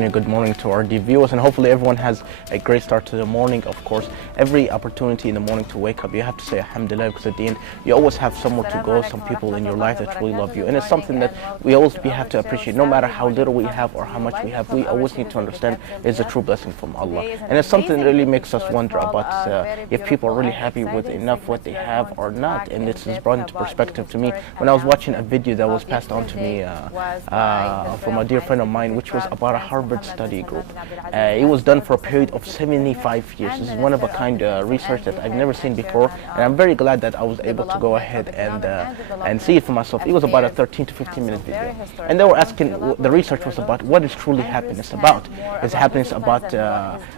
welcome you. Good morning to our dear viewers, and hopefully everyone has a great start to the morning. Of course, every opportunity in the morning to wake up, you have to say alhamdulillah, because at the end you always have somewhere to go, some people in your life that truly love you, and it's something that we always have to appreciate. No matter how little we have or how much we have, we always need to understand it's a true blessing from Allah, and it's something that really makes us wonder about if people are really happy with enough what they have or not. And this is brought into perspective to me when I was watching a video that was passed on to me from a dear friend of mine, which was about a Harvard study group. It was done for a period of 75 years. This is one of a kind research that I've never seen before, and I'm very glad that I was able to go ahead and see it for myself. It was about a 13 to 15 minute video, and they were asking, the research was about what is truly happiness about. Is happiness about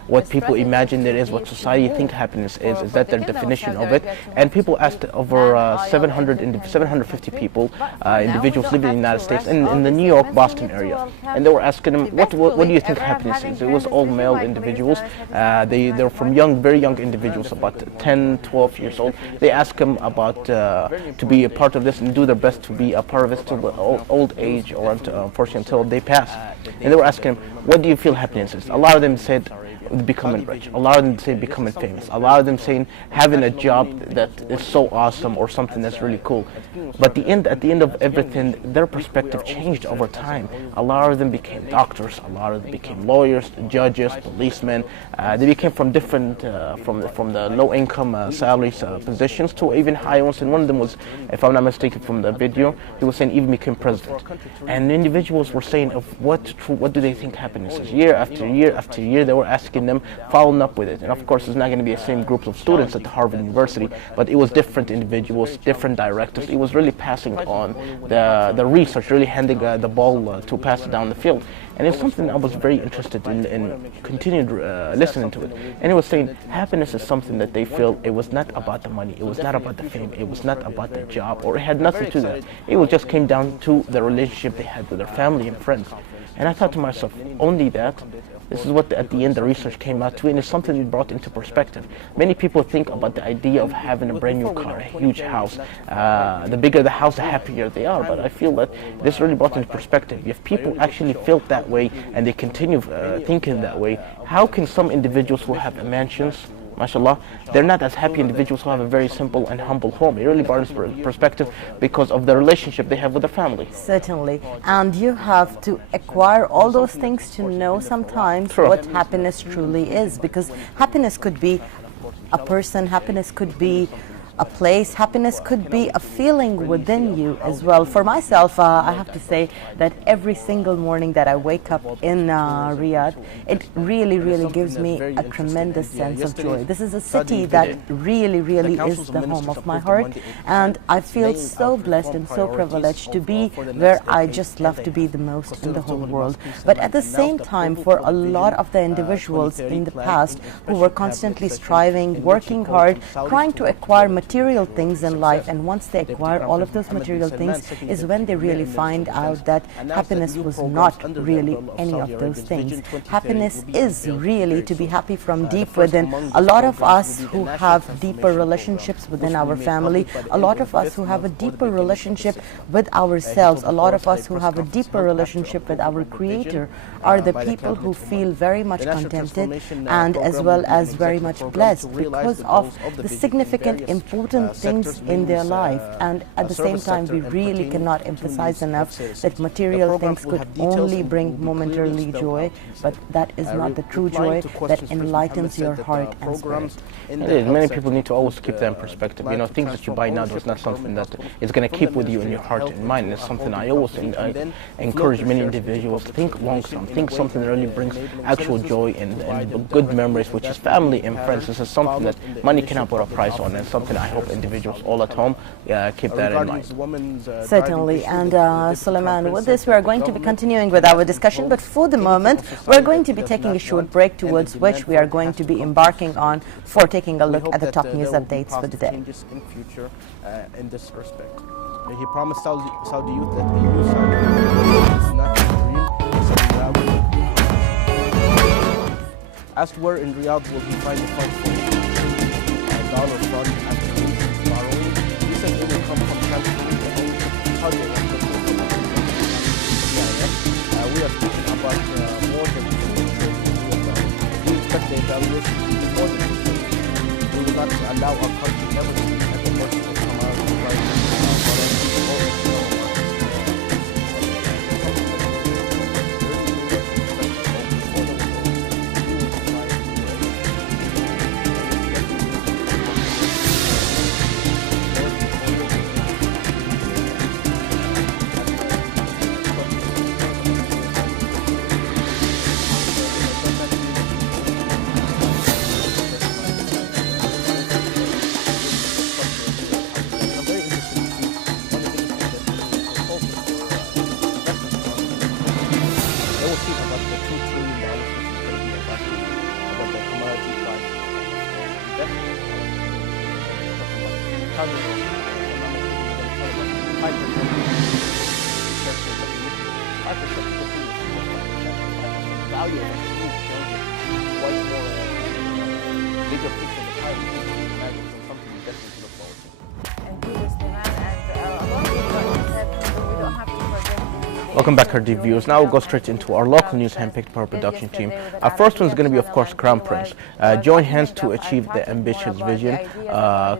what people imagine it is, what society think happiness is? Is that their definition of it? And people asked over 750 people, individuals living in the United States, in the New York, Boston area, and they were asking them, what do you think happiness is? It was all male individuals. They're from very young individuals, about 10, 12 years old. They asked them about to be a part of this and do their best to be a part of this till old age, or unfortunately until they pass. And they were asking them, what do you feel happiness is? A lot of them said becoming rich. A lot of them say becoming famous. A lot of them saying having a job that is so awesome or something that's really cool. But at the end of everything, their perspective changed over time. A lot of them became doctors. A lot of them became lawyers, judges, policemen. They became from different, from the low-income salaries positions to even high ones. And one of them was, if I'm not mistaken from the video, he was saying even became president. And individuals were saying of what do they think happiness is. Year after year after year, they were asking them, following up with it. And of course, it's not going to be the same groups of students at Harvard University, but it was different individuals, different directors. It was really passing on the research, really handing the ball to pass it down the field. And it's something I was very interested in continued listening to it. And it was saying happiness is something that they feel it was not about the money, it was not about the fame, it was not about the job, or it had nothing to that. It just came down to the relationship they had with their family and friends. And I thought to myself, only that? This is what at the end the research came out to, and it's something we brought into perspective. Many people think about the idea of having a brand new car, a huge house. The bigger the house, the happier they are. But I feel that this really brought into perspective. If people actually felt that way and they continue thinking that way, how can some individuals who have mansions, mashallah, they're not as happy individuals who have a very simple and humble home? It really brought into perspective because of the relationship they have with their family. Certainly, and you have to acquire all those things to know sometimes what happiness truly is, because happiness could be a person, happiness could be a place, happiness could be a feeling within you as well. For myself, I have to say that every single morning that I wake up in Riyadh, it really gives me a tremendous sense of joy. This is a city that really is the home of my heart, and I feel so blessed and so privileged to be where I just love to be the most in the whole world. But at the same time, for a lot of the individuals in the past who were constantly striving, working hard, trying to acquire material things in life, and once they acquire all of those material things is when they really find out that happiness was not really any of those things. Happiness is really to be happy from deep within. A lot of us who have deeper relationships within our family, a lot of us who have a deeper relationship with ourselves, a lot of us who have a deeper relationship with our Creator are the people who feel very much contented and as well as very much blessed because of the significant important things in their life. And at the same time, we really cannot emphasize enough that material things could only bring momentarily joy, but that is not the true joy that enlightens your heart and spirit. Many people need to always keep that in perspective. You know, things that you buy now is not something that is going to keep with you in your heart and mind. It's something I always encourage many individuals to think long term, think something that really brings actual joy and good memories, which is family and friends. This is something that money cannot put a price on, and something I hope individuals all at home keep that in mind. Certainly. And Suleiman, with this we are going to be continuing with our discussion, but for the moment we're going to be taking a short break, towards which we are going to be embarking on for taking a look at the top news updates for the day. In future, in this respect, he promised Saudi youth that he will Saudi is not real. Asked where in Riyadh will he find the funds for dollar fund after borrowing, he said it will come from transferring the Saudi. We are speaking about more than respect their values more than anything. We will not allow our country ever to be at the mercy of Hamas, value of quite more bigger picture of the time. Imagine something definitely to look forward to. And you, Sulaiman, and along with what you said, we don't have to forget. Welcome back, RD viewers. Now we'll go straight into our local news handpicked by our production team. Our first one is going to be, of course, Crown Prince. Join hands to achieve the ambitious vision.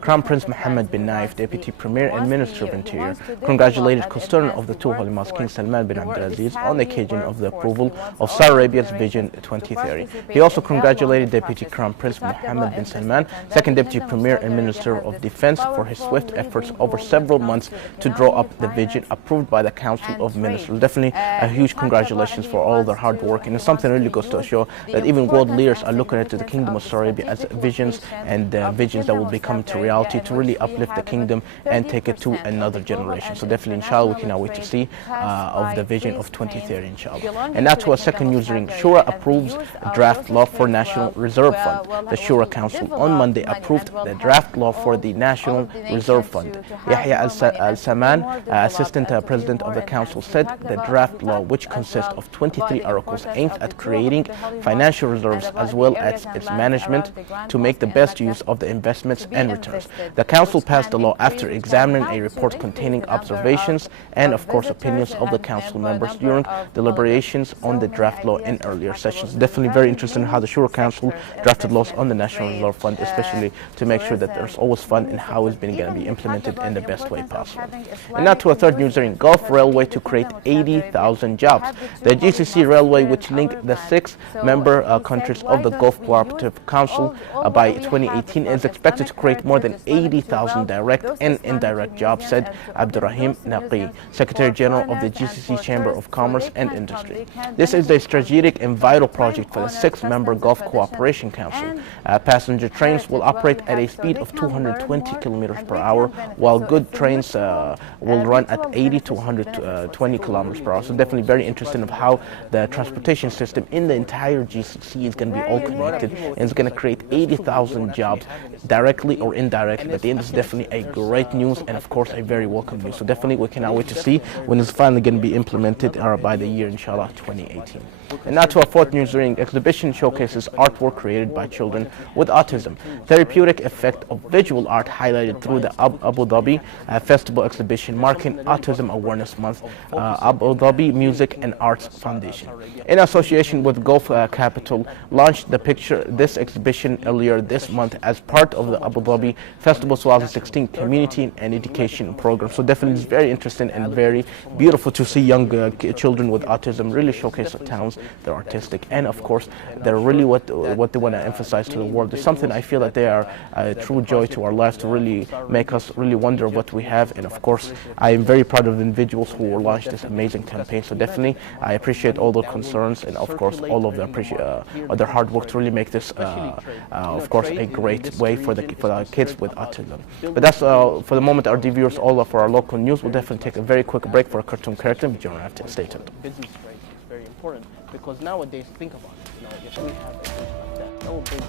Crown Prince Mohammed bin Naif, Deputy Premier and Minister of Interior, congratulated Custodian of the two Holy Mosques, King Salman bin Abdulaziz, on the occasion of the approval of Saudi Arabia's Vision 2030. He also congratulated Deputy Crown Prince Mohammed bin Salman, Second Deputy Premier and Minister of Defense, for his swift efforts over several months to draw up the vision approved by the Council of Ministers. Definitely a huge congratulations for all their hard work, and it's something really goes to show that even world leaders are looking at the Kingdom of Saudi Arabia as visions and visions that will become to reality to really uplift the kingdom and take it to another generation. So definitely, inshallah, we cannot wait to see of the vision of 2030, inshallah. And now to our second news ring. Shura approves a draft law for National Reserve Fund. The Shura Council on Monday approved the draft law for the National Reserve Fund. Yahya Al-Saman, Assistant President of the Council, said the draft law, which consists of 23 articles, aims at creating financial reserves as well as its management to make the best use of the investments and returns. The Council passed the law after examining a report containing observations and, of course, opinions of the Council members during deliberations on the draft law in earlier sessions. Definitely very interesting how the Shura Council drafted laws on the National Reserve Fund, especially to make sure that there's always fun in how it's going to be implemented in the best way possible. And now to a third news ring. Gulf Railway to create 80,000 jobs. The GCC Railway, which linked the 6 member countries of the Gulf Cooperative Council by 2018, is expected to create more than 80,000 direct and indirect jobs, said Abdurrahim Naqi, Secretary General of the GCC Chamber of Commerce and Industry. This is a strategic and vital project for the 6-member Gulf Cooperation Council. Passenger trains will operate at a speed of 220 kilometers per hour, while good trains will run at 80 to 120 kilometers per hour. So definitely very interesting of how the transportation system in the entire GCC is going to be all connected, and it's going to create 80,000 jobs directly or indirectly. But at the end, it's definitely a great news and, of course, a very welcome news. So definitely we cannot wait to see when it's finally going to be implemented by the year, inshallah, 2018. And now to our fourth news ring. Exhibition showcases artwork created by children with autism. Therapeutic effect of visual art highlighted through the Abu Dhabi Festival exhibition marking Autism Awareness Month. Abu Dhabi Music and Arts Foundation, in association with Gulf Capital, launched this exhibition earlier this month as part of the Abu Dhabi Festival 2016 Community and Education Program. So definitely it's very interesting and very beautiful to see young children with autism really showcase their talents, they're artistic, and of course they're really what they want to emphasize to the world. It's something I feel that they are a true joy to our lives, to really make us really wonder what we have. And of course I am very proud of the individuals who launched this amazing campaign. So definitely I appreciate all their concerns and of course all of their hard work to really make this of course a great way for the kids with autism. But that's for the moment, our viewers, all for our local news. We'll definitely take a very quick break for a cartoon character. But you don't have to stay tuned. Business rate is very important because nowadays, think about it. If we have a business like that will bring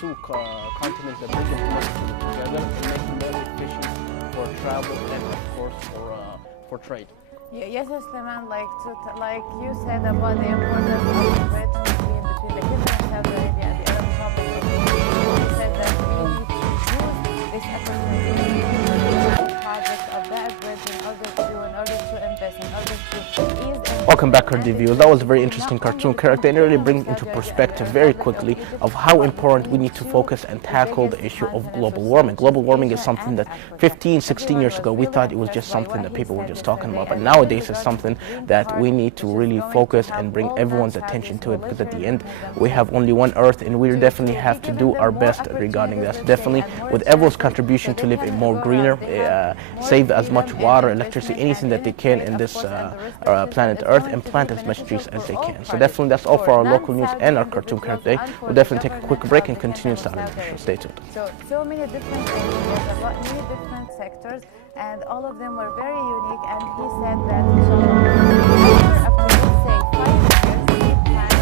two continents that bring them together and make them more efficient for travel and of course for trade. Yes, Sulaiman, like you said about the importance of the bridge between the Kingdom of Saudi Arabia and the Arab Republic of Egypt. You said that we need to use this opportunity to projects of that bridge in order to invest, in order to ease. Welcome back, RD viewers. That was a very interesting cartoon character, and it really brings into perspective very quickly of how important we need to focus and tackle the issue of global warming. Global warming is something that 15, 16 years ago we thought it was just something that people were just talking about, but nowadays it's something that we need to really focus and bring everyone's attention to it, because at the end we have only one Earth, and we definitely have to do our best regarding this. Definitely with everyone's contribution to live a more greener, save as much water, electricity, anything that they can in this planet Earth, and plant as much trees as they can. So definitely that's all for our local news and our cartoon character day. We'll definitely take a quick break and continue Saturday show. Stay tuned. So many different ideas about many different sectors, and all of them were very unique. And he said that after let's say 5 years, he planned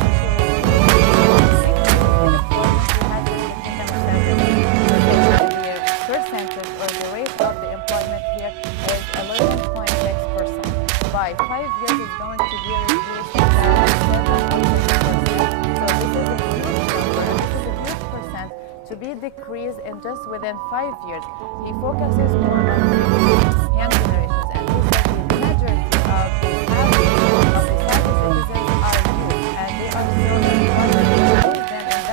to percentage or the rate of the employment here is 11.6%. By 5 years, it's going to be reduced to 7.6%. To be decreased in just within 5 years. He focuses more on the young generations, and he said the majority of the Saudi citizens are youth, and they are still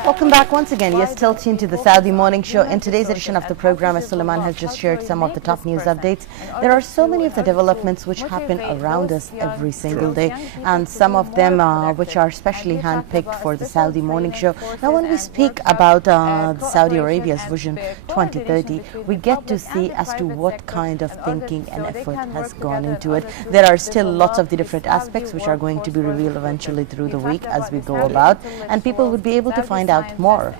Welcome back once again. You're still tuned to the Saudi Morning Show. In today's edition of the program, as Suleiman has just shared some of the top news updates, there are so many of the developments which happen around us every single day, and some of them which are specially handpicked for the Saudi Morning Show. Now, when we speak about the Saudi Arabia's Vision 2030, we get to see as to what kind of thinking and effort has gone into it. There are still lots of the different aspects which are going to be revealed eventually through the week as we go about, and people would be able to find out more.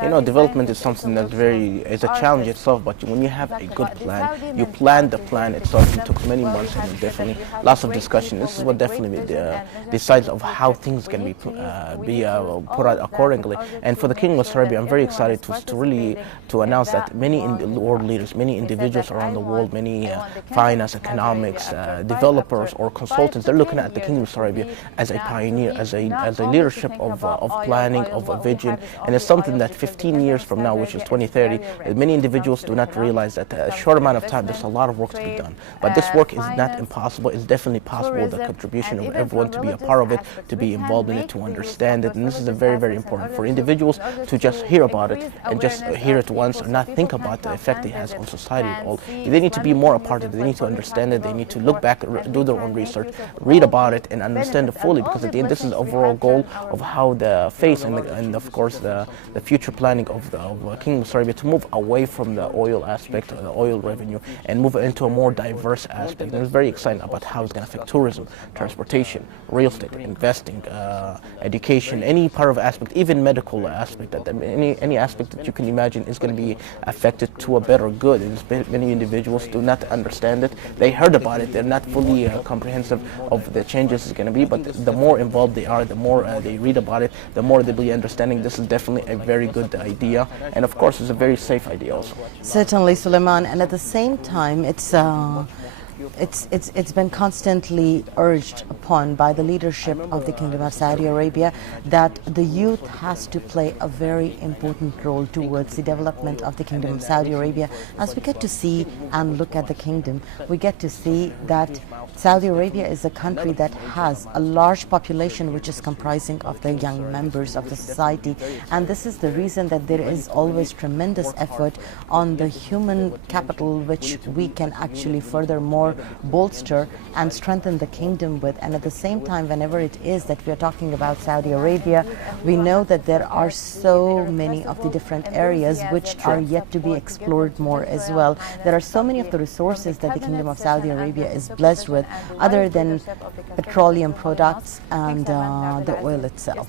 You know, development is something that's it's a challenge itself, but when you have a good plan, you plan the plan itself. It took many months and definitely lots of discussion. This is what definitely decides of how things can be put out accordingly. And for the Kingdom of Saudi Arabia, I'm very excited to announce that many world leaders, many individuals around the world, many finance, economics, developers or consultants, they're looking at the Kingdom of Saudi Arabia as a pioneer, as a leadership of planning, of a vision. And it's something that 15 years from now, which is 2030, many individuals do not realize that a short amount of time, there's a lot of work to be done. But this work is not impossible. It's definitely possible. The contribution of everyone to be a part of it, to be involved in it, to understand it. And this is very, very important for individuals to just hear about it and just hear it once and not think about the effect it has on society at all. They need to be more a part of it. They need to understand it. They need to look back, do their own research, read about it, and understand it fully, because at the end, this is the overall goal of how the face and of course the future planning of the Kingdom of Saudi Arabia to move away from the oil aspect, the oil revenue, and move into a more diverse aspect. And it's very exciting about how it's going to affect tourism, transportation, real estate, investing, education, any part of aspect, even medical aspect, that any aspect that you can imagine is going to be affected to a better good. And many individuals do not understand it. They heard about it. They're not fully comprehensive of the changes it's going to be, but the more involved they are, the more they read about it, the more they'll be understanding this is definitely a very good idea, and of course it's a very safe idea also. Certainly, Suleiman, and at the same time it's been constantly urged upon by the leadership of the Kingdom of Saudi Arabia that the youth has to play a very important role towards the development of the Kingdom of Saudi Arabia. As we get to see and look at the kingdom, we get to see that Saudi Arabia is a country that has a large population which is comprising of the young members of the society, and this is the reason that there is always tremendous effort on the human capital which we can actually furthermore bolster and strengthen the kingdom with. And at the same time, whenever it is that we are talking about Saudi Arabia, we know that there are so many of the different areas which are yet to be explored more as well. There are so many of the resources that the Kingdom of Saudi Arabia is blessed with, other than petroleum products and the oil itself.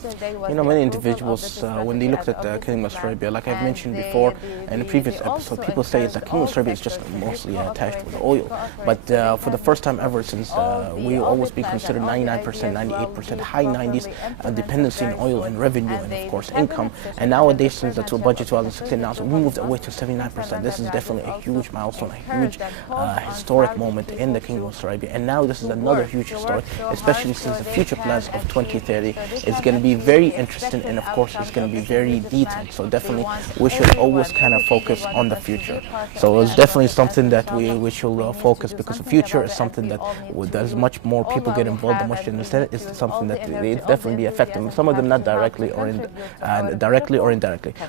You know, many individuals, when they looked at the Kingdom of Saudi Arabia, like I've mentioned before in a previous episode, people say that the Kingdom of Saudi Arabia is just mostly attached with oil. But for the first time ever since we always been considered 99%, 98%, high 90s dependency in oil and revenue and of course income. And nowadays, since the budget 2016 now, so we moved away to 79%. This is definitely a huge milestone, a huge historic moment in the Kingdom of Saudi Arabia. And now this is another huge historic, especially since the future plans of 2030 is going to be very interesting, and of course it's going to be very detailed. So definitely we should always kind of focus on the future. So it's definitely something that we should focus, because the future. It's something that as much more people get involved, the much it's something that they definitely be affecting. Some of them not directly or indirectly.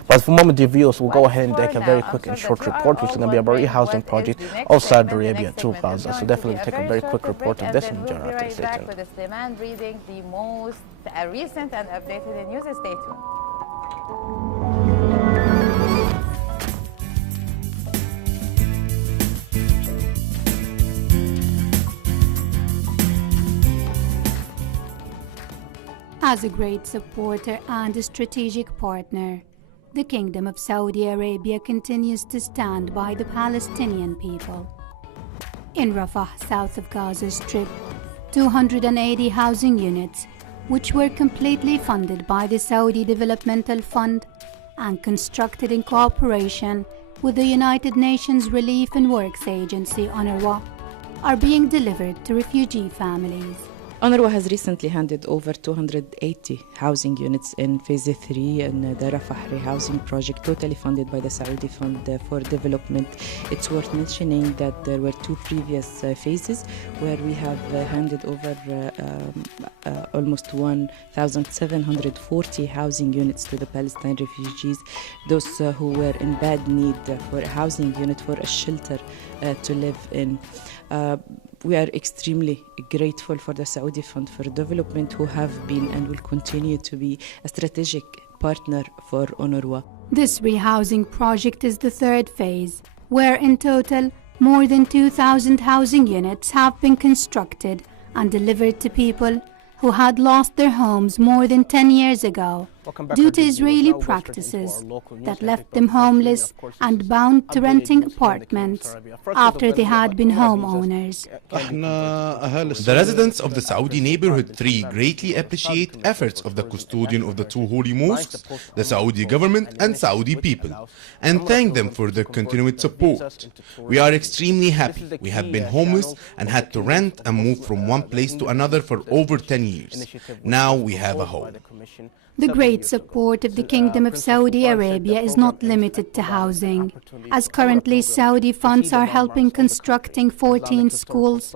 But for the moment, the viewers will go ahead and take a very quick and short report, which is going to be about rehousing project of Saudi Arabia to Gaza. So definitely take a very quick report of this and General. Stay tuned. With Suleiman reading the most recent and updated news. Stay tuned. As a great supporter and a strategic partner, the Kingdom of Saudi Arabia continues to stand by the Palestinian people. In Rafah, south of Gaza Strip, 280 housing units, which were completely funded by the Saudi Developmental Fund and constructed in cooperation with the United Nations Relief and Works Agency, UNRWA, are being delivered to refugee families. UNRWA has recently handed over 280 housing units in Phase 3 in the Rafah rehousing project, totally funded by the Saudi Fund for Development. It's worth mentioning that there were two previous phases where we have handed over almost 1,740 housing units to the Palestinian refugees, those who were in bad need for a housing unit, for a shelter to live in. We are extremely grateful for the Saudi Fund for Development, who have been and will continue to be a strategic partner for UNRWA. This rehousing project is the third phase, where in total more than 2,000 housing units have been constructed and delivered to people who had lost their homes more than 10 years ago due to Israeli practices that left them homeless and bound to renting apartments after they had been homeowners. The residents of the Saudi neighborhood 3 greatly appreciate efforts of the custodian of the two holy mosques, the Saudi government and Saudi people, and thank them for their continued support. We are extremely happy. We have been homeless and had to rent and move from one place to another for over 10 years. Now we have a home. The great support of the Kingdom of Saudi Arabia is not limited to housing, as currently Saudi funds are helping constructing 14 schools,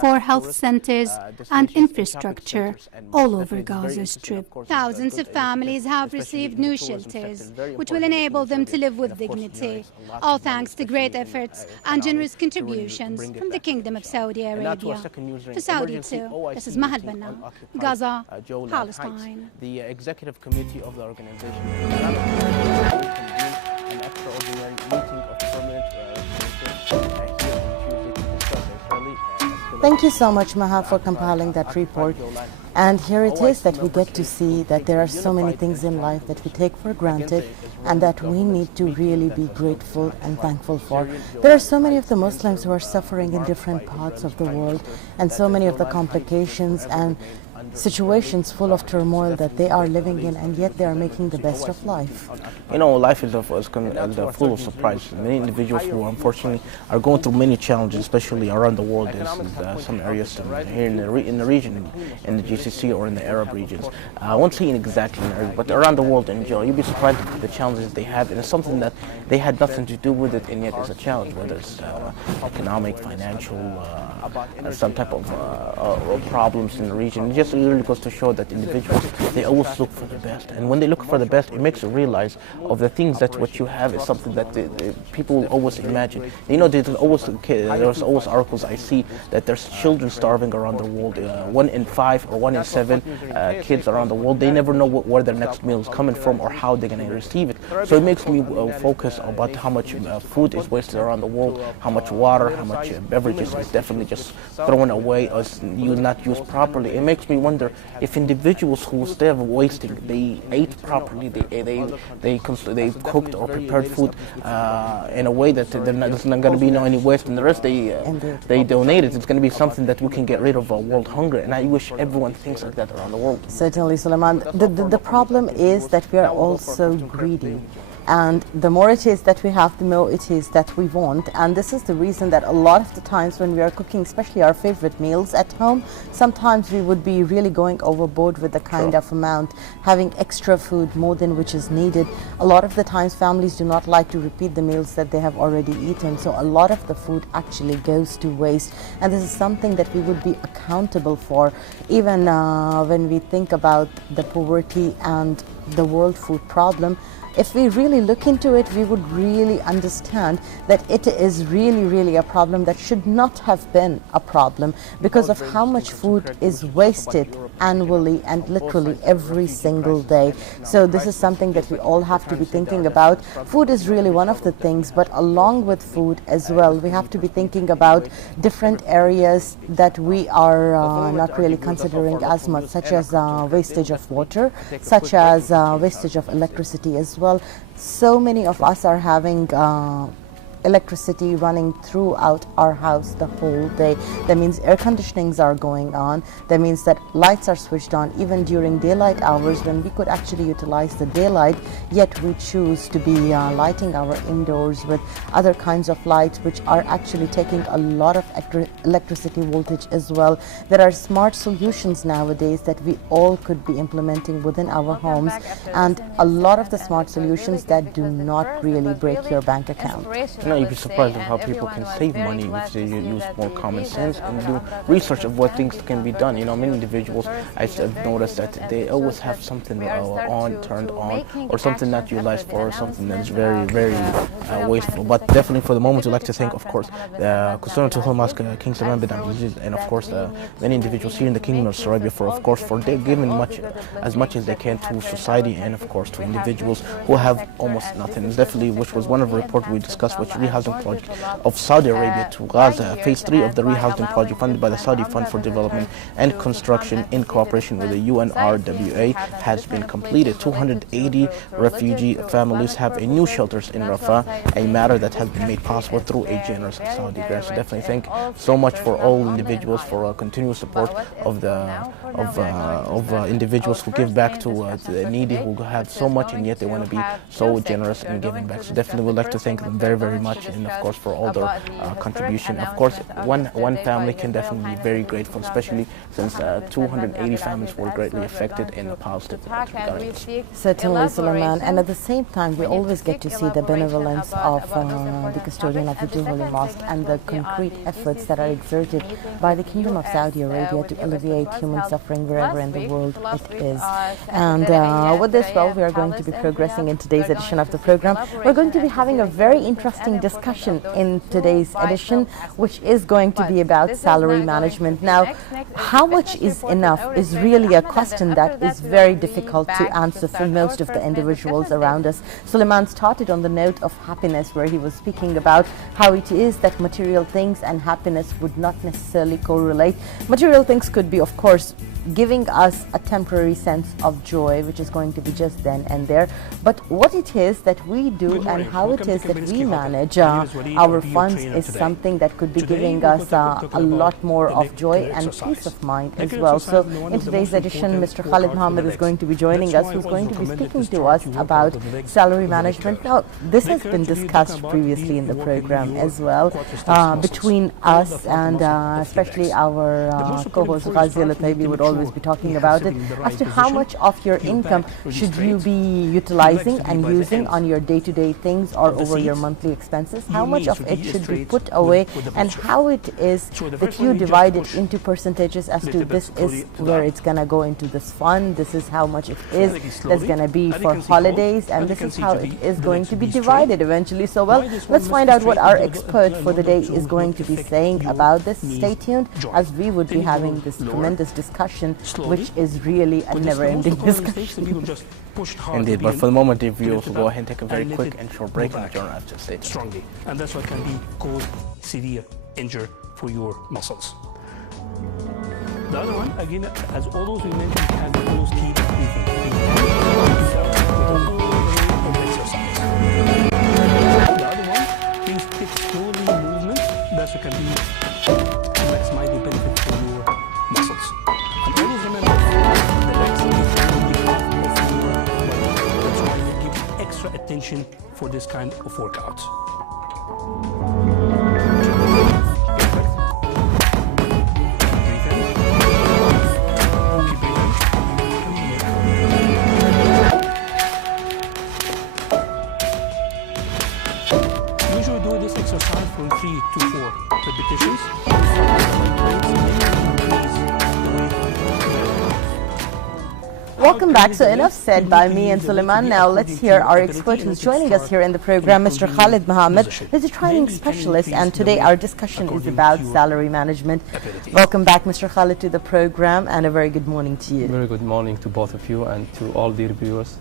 4 health centers and infrastructure all over Gaza Strip. Thousands of families have received new shelters, which will enable them to live with dignity, all thanks to great efforts and generous contributions from the Kingdom of Saudi Arabia. For Saudi 2, this is Mahal Banna, Gaza, Palestine. The executive committee of the organization an extraordinary meeting of permanent Thank you so much, Maha, for compiling that report. And here it is that we get to see that there are so many things in life that we take for granted and that we need to really be grateful and thankful for. There are so many of the Muslims who are suffering in different parts of the world, and so many of the complications and situations full of turmoil that they are living in, and yet they are making the best of life. You know, life is full of surprises. Many individuals who unfortunately are going through many challenges, especially around the world. There's some areas here in the region, in the GCC or in the Arab regions. I won't say exactly in areas, but around the world in general, you'd be surprised at the challenges they have, and it's something that they had nothing to do with it, and yet it's a challenge, whether it's economic, financial, some type of problems in the region. It just really goes to show that individuals, they always look for the best, and when they look for the best, it makes you realize of the things that what you have is something that the people always imagine. You know, there's always articles I see that there's children starving around the world. 1 in 5 or 1 in 7 kids around the world, they never know where their next meal is coming from or how they're going to receive it. So it makes me focus about how much food is wasted around the world, how much water, how much beverages is definitely just thrown away or not used properly. It makes me wonder if individuals who instead of wasting, they ate properly, they cooked or prepared food in a way that there's not going to be any waste, and the rest they donated. It's going to be something that we can get rid of world hunger, and I wish everyone thinks like that around the world. Certainly, Suleiman. The problem is that we are also greedy. And the more it is that we have, the more it is that we want. And this is the reason that a lot of the times when we are cooking, especially our favorite meals at home, sometimes we would be really going overboard with the kind of amount, having extra food more than which is needed. A lot of the times families do not like to repeat the meals that they have already eaten, so a lot of the food actually goes to waste. And this is something that we would be accountable for, even when we think about the poverty and the world food problem. If we really look into it, we would really understand that it is really a problem that should not have been a problem, because of how much food is wasted annually and literally every single day. So this is something that we all have to be thinking about. Food is really one of the things, but along with food as well, we have to be thinking about different areas that we are not really considering as much, such as wastage of water, such as wastage of electricity as well. So many of us are having electricity running throughout our house the whole day. That means air conditionings are going on. That means that lights are switched on even during daylight hours, when we could actually utilize the daylight, yet we choose to be lighting our indoors with other kinds of lights, which are actually taking a lot of electricity voltage as well. There are smart solutions nowadays that we all could be implementing within our homes, and a lot of the smart solutions that do not really break your bank account. You'd be surprised of how people can save money if they use more common sense and do research of what things can be done. Many individuals, I've noticed that they always have something turned on, or something not utilized for, or something that's very wasteful. But definitely for the moment, we'd like to thank, of course, the Custodian to Holy Mosque, King Salman bin Abdulaziz, and of course many individuals here in the Kingdom of Saudi Arabia for giving as much as they can to society, and of course to individuals who have almost nothing. It's definitely, which was one of the reports we discussed, which rehousing project of Saudi Arabia to Gaza. Phase 3 of the rehousing project, funded by the Saudi Fund for Development and Construction in cooperation with the UNRWA, has been completed. 280 refugee families have a new shelters in Rafah, a matter that has been made possible through a generous Saudi grant. So definitely thank so much for all individuals for continuous support of individuals who give back to the needy, who have so much and yet they want to be so generous in giving back. So definitely would like to thank them very much, and of course for all their contribution. Of course, one family can definitely be very grateful, especially since 280 families were greatly affected in the positive regards. Certainly, Suleiman. And at the same time, we always get to see the benevolence of the custodian of the Two Holy Mosque and the concrete efforts that are exerted by the Kingdom of Saudi Arabia to alleviate human suffering wherever in the world it is. And with this, we are going to be progressing in today's edition of the program. We're going to be having a very interesting discussion in today's edition, which is going to be about salary management. Now, how much is enough is really a question that is very difficult to answer for most of the individuals around us. Suleiman started on the note of happiness, where he was speaking about how it is that material things and happiness would not necessarily correlate. Material things could be, of course, giving us a temporary sense of joy, which is going to be just then and there. But what it is that we do and how it is that we manage our funds is something that could be giving us a lot more of joy and peace of mind as well. So in today's edition, Mr. Khalid Mohammed is going to be joining us, who's going to be speaking to us about salary management. Now, this has been discussed previously in the program as well, between us and especially our co-host Ghazi Al-Taibi would always be talking about it, as to how much of your income should you be utilizing and using on your day-to-day things or over your monthly expenses, how much of it should be put away, and how it is that you divide it into percentages as to this is where it's going to go into this fund, this is how much it is that's going to be for holidays, and this is how it is going to be divided eventually. So let's find out what our expert for the day is going to be saying about this. Stay tuned, as we would be having this tremendous discussion, which is really a never-ending discussion. Indeed, but for the moment, if you also go ahead and take a very quick and short break on the journal after state. Strongly, and that's what can be called severe injury for your muscles. The other one, again, as always we mentioned, can always keep breathing. Exercise. The other one is take slowly movement. That's what can be to maximize the benefit for your muscles. And always remember, the legs is only half of your body. That's why you give extra attention intention for this kind of workout. Usually do this exercise from 3 to 4 repetitions. Welcome back. So enough said by me and Suleiman. Now let's hear our expert who's joining us here in the program, Mr. Khalid Mohammed, who's a training specialist, and today our discussion is about salary management. Welcome back, Mr. Khalid, to the program, and a very good morning to you. Very good morning to both of you and to all the viewers.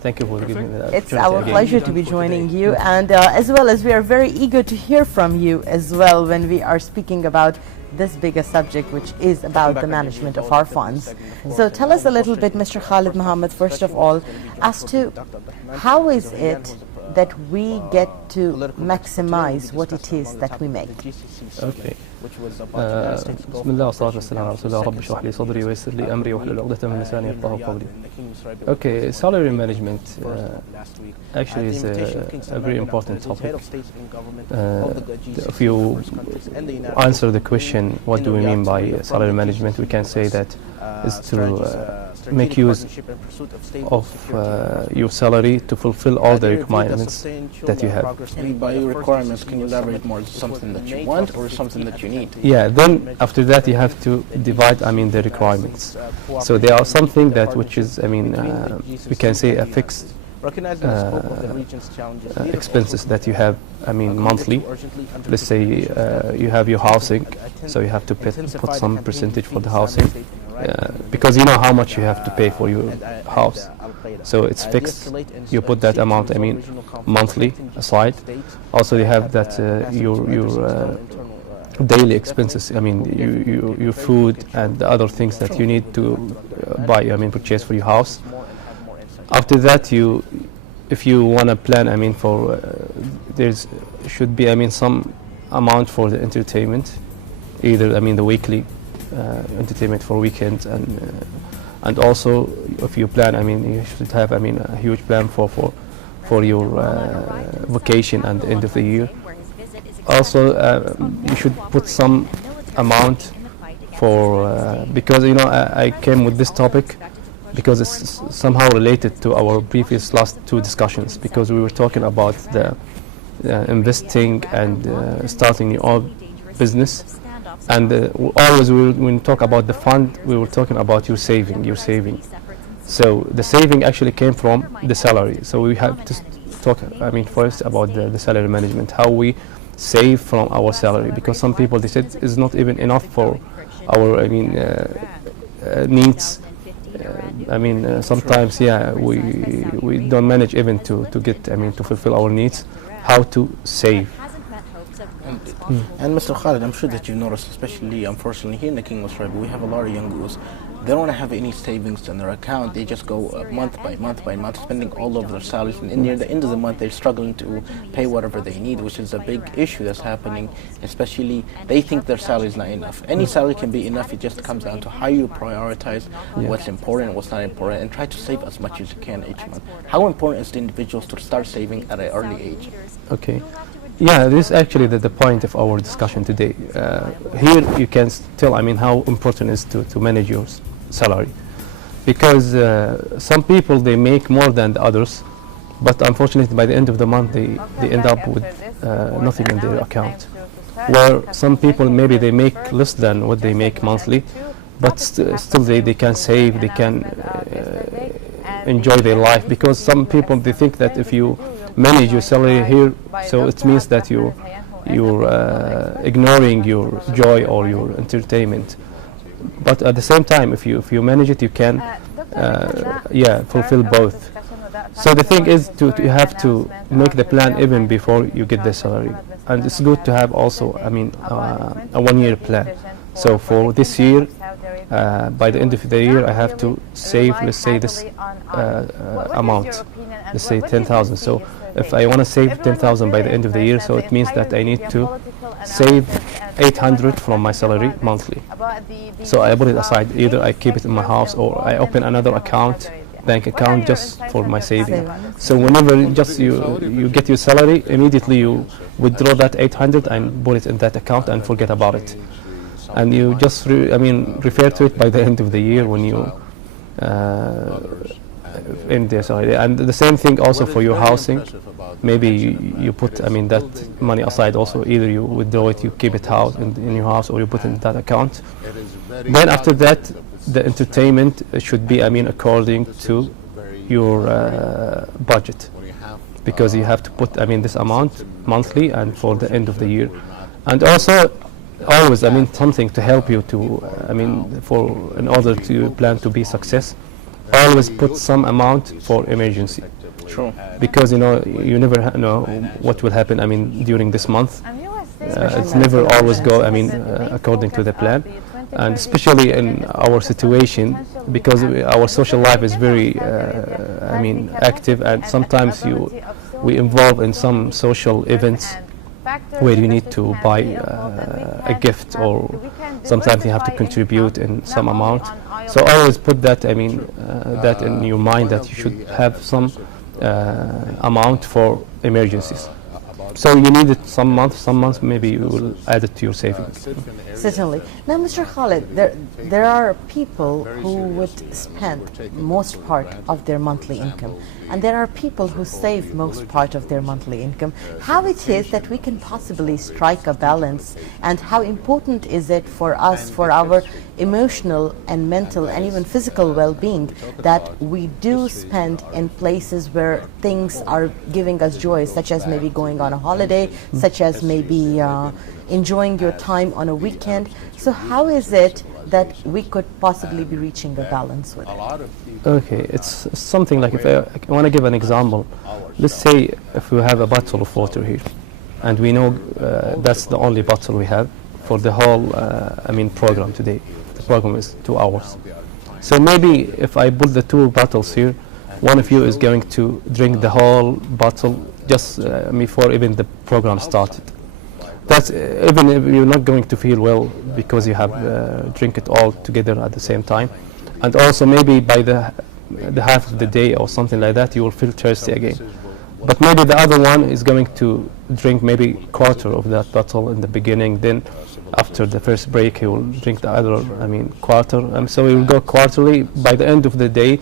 Thank you for giving me that. It's our pleasure to be joining you, and as well as we are very eager to hear from you as well when we are speaking about this bigger subject, which is about the management of our funds. So tell us a little bit, Mr. Khalid Mohammed, first of all, as to how is it that we get to maximize what it is that we make. Okay. بسم الله والصلاة والسلام على رسول الله. رب اشرح لي صدري ويسر لي أمري واحلل عقدة من لساني يفقهوا قولي. Okay, salary management actually is a very important topic. If you answer the question, what do we mean by salary management, we can say that is to make use of your salary to fulfill all the requirements that you have. And by your requirements, can you elaborate more? Is it something that you want or something that you need? Yeah, then after that you have to divide, the requirements. So there are something that which is, we can say a fixed expenses that you have, monthly. Let's say you have your housing, so you have to put some percentage for the housing, because you know how much you have to pay for your house. So it's fixed. You put that amount, monthly aside. Also, you have that your daily expenses. Your food and the other things that you need to buy. Purchase for your house. After that, if you want to plan, for there's should be, some amount for the entertainment, either the weekly entertainment for weekends, and also if you plan, you should have, a huge plan for your vacation at the end of the year. Also, you should put some amount for because I came with this topic because it's somehow related to our previous last two discussions, because we were talking about the investing and starting your own business, and always when we talk about the fund, we were talking about your saving. So the saving actually came from the salary. So we have to talk, first about the salary management, how we save from our salary, because some people, they said it's not even enough for our needs. Sometimes we don't manage even to get to fulfill our needs. How to save. And Mr. Khalid, I'm sure that you've noticed, especially unfortunately here in the Kingdom of Saudi, we have a lot of young girls. They don't want to have any savings in their account. They just go month by month, spending all of their salaries. And near the end of the month, they're struggling to pay whatever they need, which is a big issue that's happening. Especially, they think their salary is not enough. Any salary can be enough. It just comes down to how you prioritize what's important and what's not important, and try to save as much as you can each month. How important is the individuals to start saving at an early age? Okay. Yeah, this is actually the point of our discussion today. Here you can tell, how important it is to manage your salary, because some people, they make more than the others, but unfortunately by the end of the month they end up with nothing in their account. Where some people, maybe they make less than what they make monthly, but still they can save, they can enjoy their life, because some people, they think that if you manage your salary here, so it means that you're ignoring your joy or your entertainment. But at the same time, if you manage it, you can fulfill both. So the thing is you have to make the plan even before you get the salary, and it's good to have also a 1 year plan. So for this year, by the end of the year, I have to save, let's say, this amount, let's say 10,000. So if I want to save 10,000 by the end of the year, so it means that I need to save 800 from my salary monthly. So I put it aside. Either I keep it in my house, or I open another account bank account just for my saving. So whenever just you get your salary, immediately you withdraw that 800 and put it in that account and forget about it. And you just refer to it by the end of the year when you end the salary. And the same thing also for your housing. Maybe you put that money aside also. Either you withdraw it, you keep it in your house, or you put it in that account. Then after that, the entertainment should be according to your budget, because you have to put this amount monthly and for the end of the year. And also always something to help you to in order to plan to be success, always put some amount for emergency. True. Because you never know what will happen during this month. It's never always go according to the plan. And especially in our situation, because our social life is very active, and sometimes we involve in some social events where you need to buy a gift, or sometimes you have to contribute in some amount. So always put that that in your mind, that you should have some amount for emergencies. So you need it some months maybe you will add it to your savings. Certainly. Now, Mr. Khalid, there are people who would spend most part of their monthly income, and there are people who save most part of their monthly income. How it is that we can possibly strike a balance, and how important is it for us, for our emotional and mental and even physical well-being, that we do spend in places where things are giving us joy, such as maybe going on a holiday, such as maybe enjoying your time on a weekend. So how is it that we could possibly be reaching a balance with it? Okay, it's something like, if I want to give an example, let's say if we have a bottle of water here, and we know that's the only bottle we have for the whole program today. The program is 2 hours. So maybe if I put the 2 bottles here, one of you is going to drink the whole bottle just before even the program started. That's even if you're not going to feel well, because you have drink it all together at the same time. And also maybe by the half of the day or something like that, you will feel thirsty again. But maybe the other one is going to drink maybe quarter of that bottle in the beginning, then after the first break he will drink the other quarter, so he will go quarterly. By the end of the day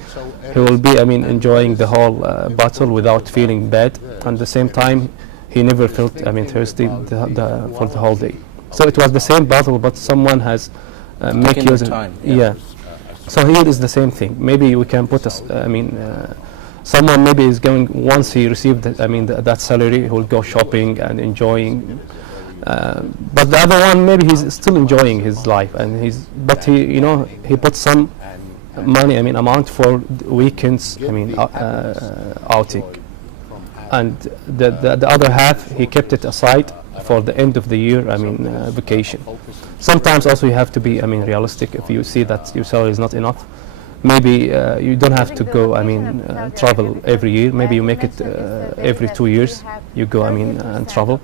he will be enjoying the whole bottle without feeling bad, and at the same time he never felt thirsty for the whole day. So it was the same bottle, but someone has make use of time. Yeah. So here is the same thing. Maybe we can put someone maybe is going, once he received that salary, he will go shopping and enjoying. But the other one, maybe he's still enjoying his life, and but he put some money amount for weekends outing, and the other half he kept it aside for the end of the year vacation. Sometimes also you have to be realistic. If you see that your salary is not enough, maybe you don't have to go travel every year. Maybe you make it every 2 years you go and travel.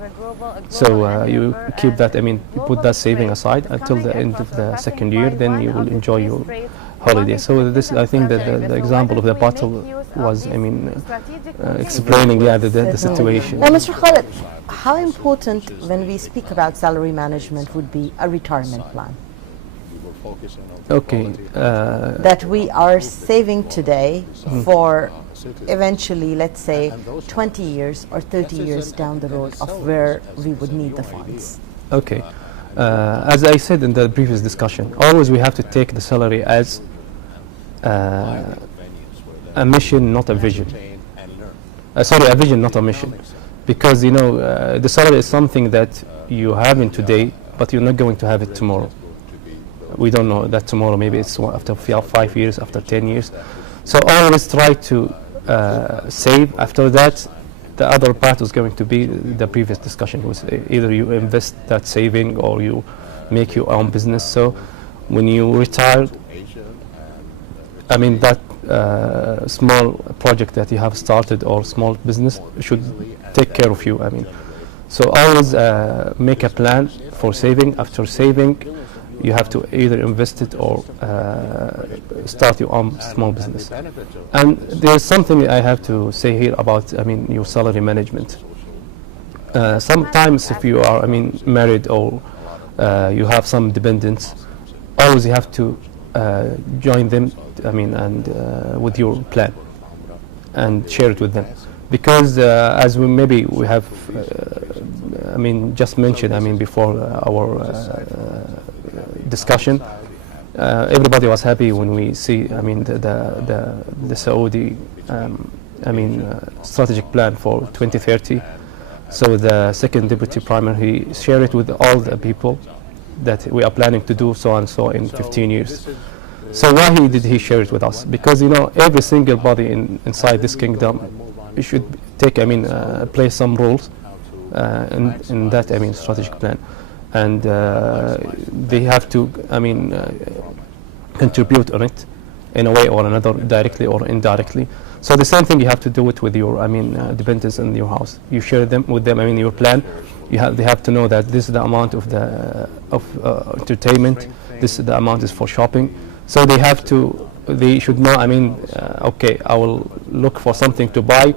So you keep that you put that saving aside until the end of the second year, then you will enjoy your holiday. So this, I think that the example of the bottle was explaining the situation. Now, Mr. Khalid, how important when we speak about salary management would be a retirement plan? Okay. That we are saving today for eventually, let's say, 20 years or 30 years down the road of where we would need the funds. Okay. As I said in the previous discussion, always we have to take the salary as a mission, not a vision. Sorry, a vision, not a mission. Because, the salary is something that you have in today, but you're not going to have it tomorrow. We don't know that tomorrow, maybe it's after 5 years, after 10 years. So always try to save. After that, the other part is going to be the previous discussion, was either you invest that saving or you make your own business. So when you retire, that small project that you have started or small business should take care of you. So always make a plan for saving. After saving, you have to either invest it or start your own small business. And there's something I have to say here about, your salary management. Sometimes if you are, married or you have some dependents, always you have to join them, and with your plan and share it with them. Because as we have, just mentioned, before our discussion, everybody was happy when we see, the Saudi, strategic plan for 2030. So the second deputy prime minister, he shared it with all the people that we are planning to do so and so in 15 years. So why did he share it with us? Because every single body inside this kingdom should take, play some roles in that, strategic plan, and they have to, contribute on it in a way or another, directly or indirectly. So the same thing you have to do it with your, dependents in your house. You share them with them, your plan. They have to know that this is the amount of the entertainment. This is the amount is for shopping. So they should know. Okay, I will look for something to buy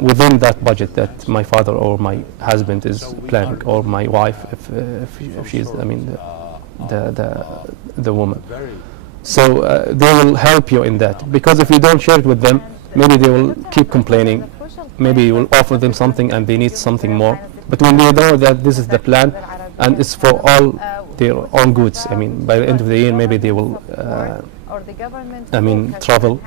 within that budget that my father or my husband is planning, or my wife if she's, the woman. So they will help you in that, because if you don't share it with them, maybe they will keep complaining. Maybe you will offer them something and they need something more. But when they know that this is the plan and it's for all their own goods, by the end of the year, maybe they will, travel,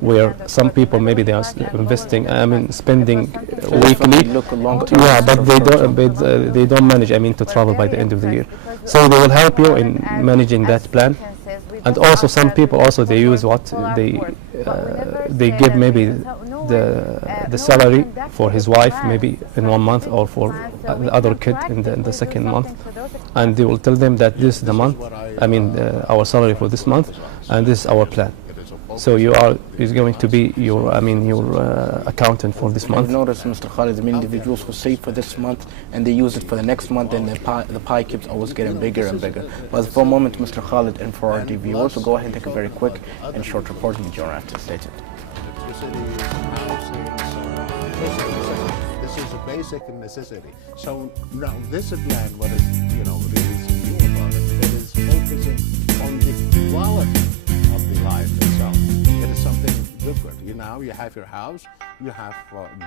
where some people maybe they are investing, spending weekly. Yeah, but they don't manage, to travel by the end of the year. So they will help you in managing that plan. And also some people they use what they give maybe the salary for his wife maybe in 1 month, or for the other kid in the second month, and they will tell them that this is the month, our salary for this month, and this is our plan. So is going to be your accountant for this month. I've noticed, Mr. Khalid, many individuals who save for this month and they use it for the next month, and the pie keeps always getting bigger and bigger. But for a moment, Mr. Khalid, and for our viewers, we'll go ahead and take a very quick and short report, and you're after stated. This is a basic necessity. So now this plan, what is really new about it is focusing on the quality of the life itself. It is something different. You have your house, you have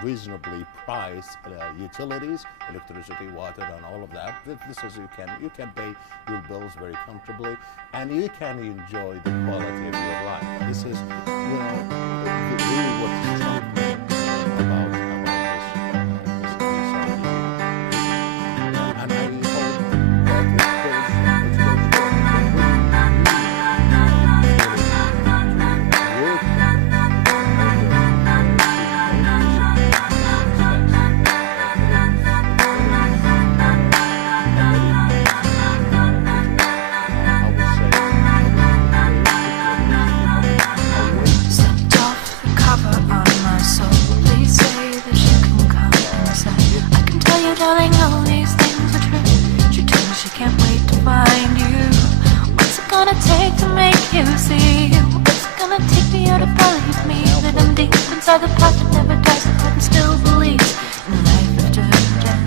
reasonably priced utilities, electricity, water, and all of that. This is you can pay your bills very comfortably, and you can enjoy the quality of your life. This is really what's striking about this. And I hope the path that never dies, the curtain still believes in life after death.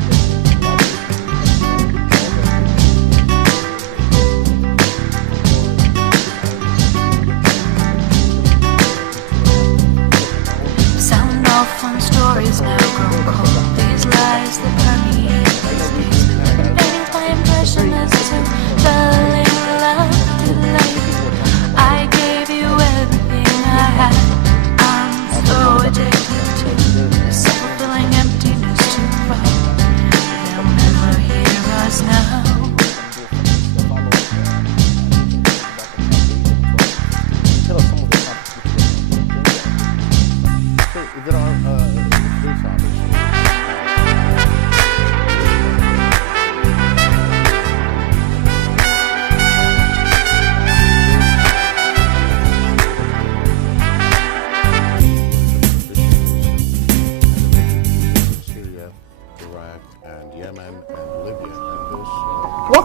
Sound off on stories now grown cold. These lies that permeate these days. Paintings by impression as to telling love to life. I gave you everything I had. So addicted to the self-fulfilling emptiness to find. They'll never hear us now. there are three topics.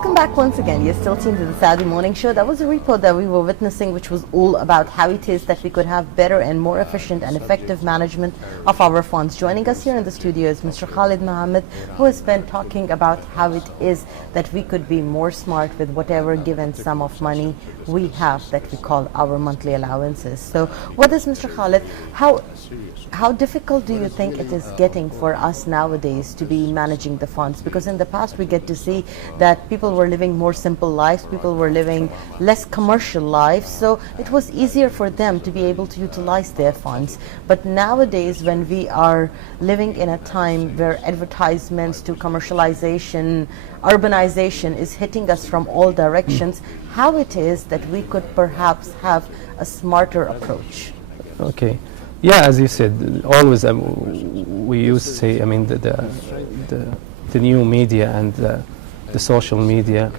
Welcome back once again. You're still tuned to the Saudi Morning Show. That was a report that we were witnessing, which was all about how it is that we could have better and more efficient and effective management of our funds. Joining us here in the studio is Mr. Khalid Mohammed, who has been talking about how it is that we could be more smart with whatever given sum of money we have that we call our monthly allowances. So what is, Mr. Khalid, how difficult do you think it is getting for us nowadays to be managing the funds? Because in the past we get to see that people were living more simple lives, people were living less commercial lives, so it was easier for them to be able to utilize their funds. But nowadays, when we are living in a time where advertisements to commercialization, urbanization is hitting us from all directions, how it is that we could perhaps have a smarter approach? Okay. Yeah, as you said, always we used to say, I mean, the new media and the social media,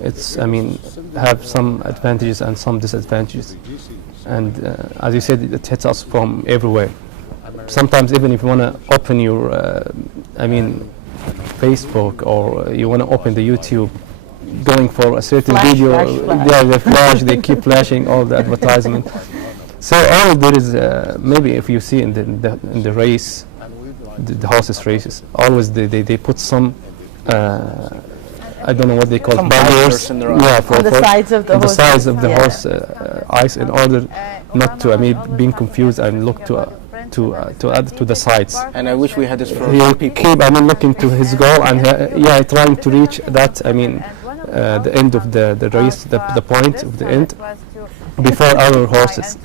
it's, I mean, have some advantages and some disadvantages. And as you said, it hits us from everywhere. Sometimes even if you want to open your, I mean, Facebook, or you want to open the YouTube, going for a certain video, yeah, they flash, they keep flashing all the advertisement. So all there is, maybe if you see in the race, the horses races, always they put some, I don't know what they call it, barriers, yeah, on the sides of the horse, horse eyes, in order not to, I mean, being confused and look to the sides. And I wish we had this for he keep, I mean, looking to his goal, and yeah, trying to reach that, I mean, the end of the race, the point of the end, before other horses.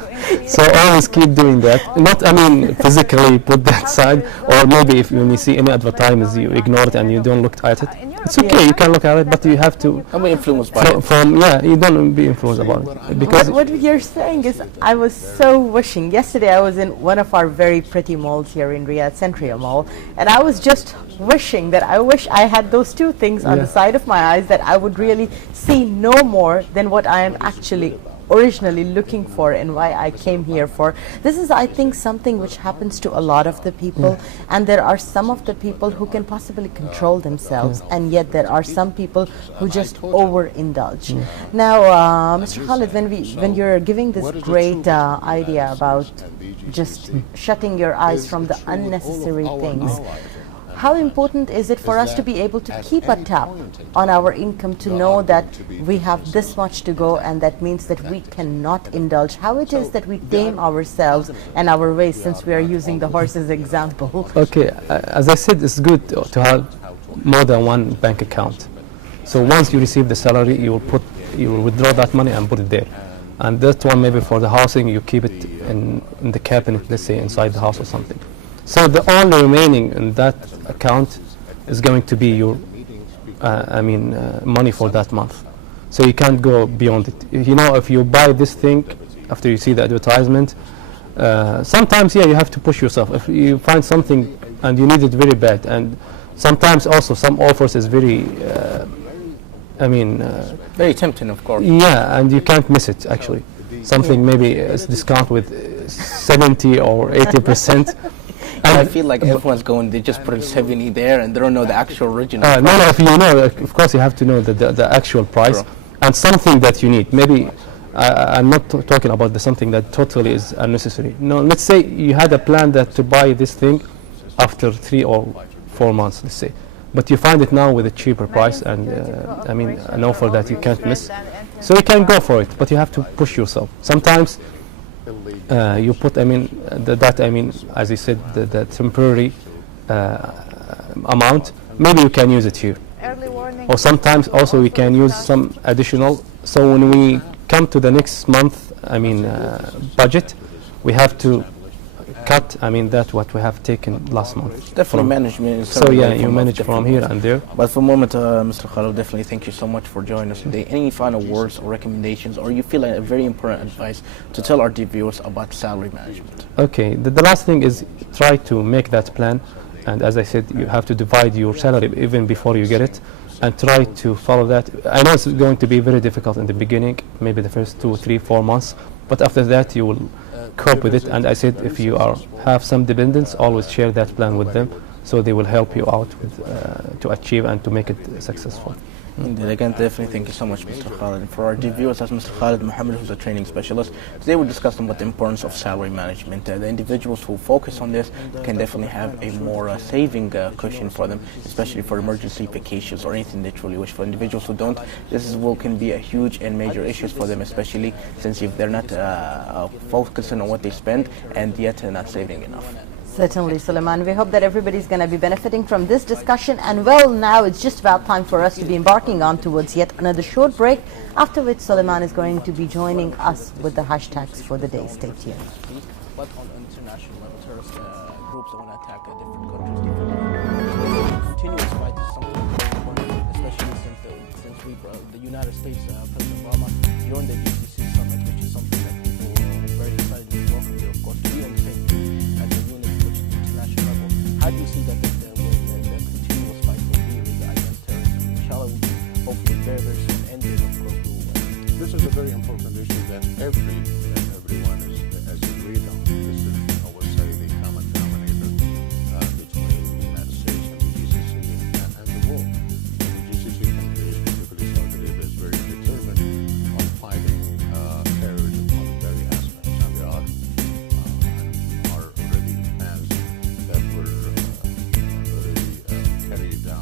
So always keep doing that. Not, I mean, physically put that side, or maybe if when you see any advertisements, you ignore it and you don't look at it. It's okay, you can look at it, but you have to be influenced by it. Yeah, you don't be influenced about it. Because what you're saying is, I was so wishing. Yesterday I was in one of our very pretty malls here in Riyadh, Centria Mall, and I was just wishing that I wish I had those two things on the side of my eyes, that I would really see no more than what I am actually originally looking for and why I came here for. This is, I think, something which happens to a lot of the people, and there are some of the people who can possibly control themselves, and yet there are some people who just overindulge. Now, Mr. Khalid, when you're giving this great idea about just shutting your eyes from the unnecessary things, how important is it for us to be able to keep a tab on our income, to know that we have this much to go, and that means that we cannot indulge? How it is that we tame ourselves and our ways, since we are using the horses example? Okay, as I said, it's good to have more than one bank account. So once you receive the salary, you will withdraw that money and put it there. And that one, maybe for the housing, you keep it in the cabinet, let's say inside the house or something. So the only remaining in that account is going to be your, money for that month. So you can't go beyond it. You know, if you buy this thing after you see the advertisement, sometimes, yeah, you have to push yourself. If you find something and you need it very bad, and sometimes also some offers is very, very tempting, of course. Yeah, and you can't miss it actually. Something maybe is discount with 70 or 80%. I feel like everyone's going, they just put a 70 there and they don't know the actual original. No, if you know, of course you have to know the actual price, and something that you need. Maybe I'm not talking about something that totally is unnecessary. No, let's say you had a plan that to buy this thing after 3 or 4 months, let's say, but you find it now with a cheaper price, and an offer that you can't miss. So you can go for it, but you have to push yourself. Sometimes you put, as you said, the temporary amount, maybe you can use it here. Or sometimes also we can use some additional, so when we come to the next month, budget, we have to cut, that what we have taken last month. Definitely management. So yeah, you manage from here and there. But for the moment, Mr. Khalid, definitely thank you so much for joining us today. Any final words or recommendations, or you feel like a very important advice to tell our viewers about salary management? Okay, the last thing is try to make that plan, and as I said, you have to divide your salary even before you get it, and try to follow that. I know it's going to be very difficult in the beginning, maybe the first 2, 3, 4 months, but after that you will cope with it. And I said, if you have some dependents, always share that plan with them, so they will help you out with, to achieve and to make it successful. Indeed, again, definitely thank you so much, Mr. Khalid. And for our dear viewers, that's Mr. Khalid Mohammed, who's a training specialist. Today we're discussing about the importance of salary management. The individuals who focus on this can definitely have a more saving cushion for them, especially for emergency vacations or anything they truly wish for. Individuals who don't, can be a huge and major issues for them, especially since if they're not focusing on what they spend and yet not saving enough. Certainly, Suleiman. We hope that everybody's going to be benefiting from this discussion. And well, now it's just about time for us to be embarking on towards yet another short break, after which Suleiman is going to be joining us with the hashtags for the day. Stay tuned. But on international level, terrorist groups that want to attack different countries, different continuous fight is something very important, especially since the United States, President Obama, during the GCC summit, which is something that people are very excited to welcome here, of course, to be on the same page at the unit, which is international level. How do you see that the continuous fight will be against terrorism? Inshallah, will be hopefully very, very soon ended, of course, we will win. This is a very important issue that everyone has agreed on. This is, I would say, the common denominator between the United States and the GCC and the world. And the GCC countries, particularly Saudi Arabia, is very determined on fighting terrorism on very aspects. And there are already plans that were already carried down.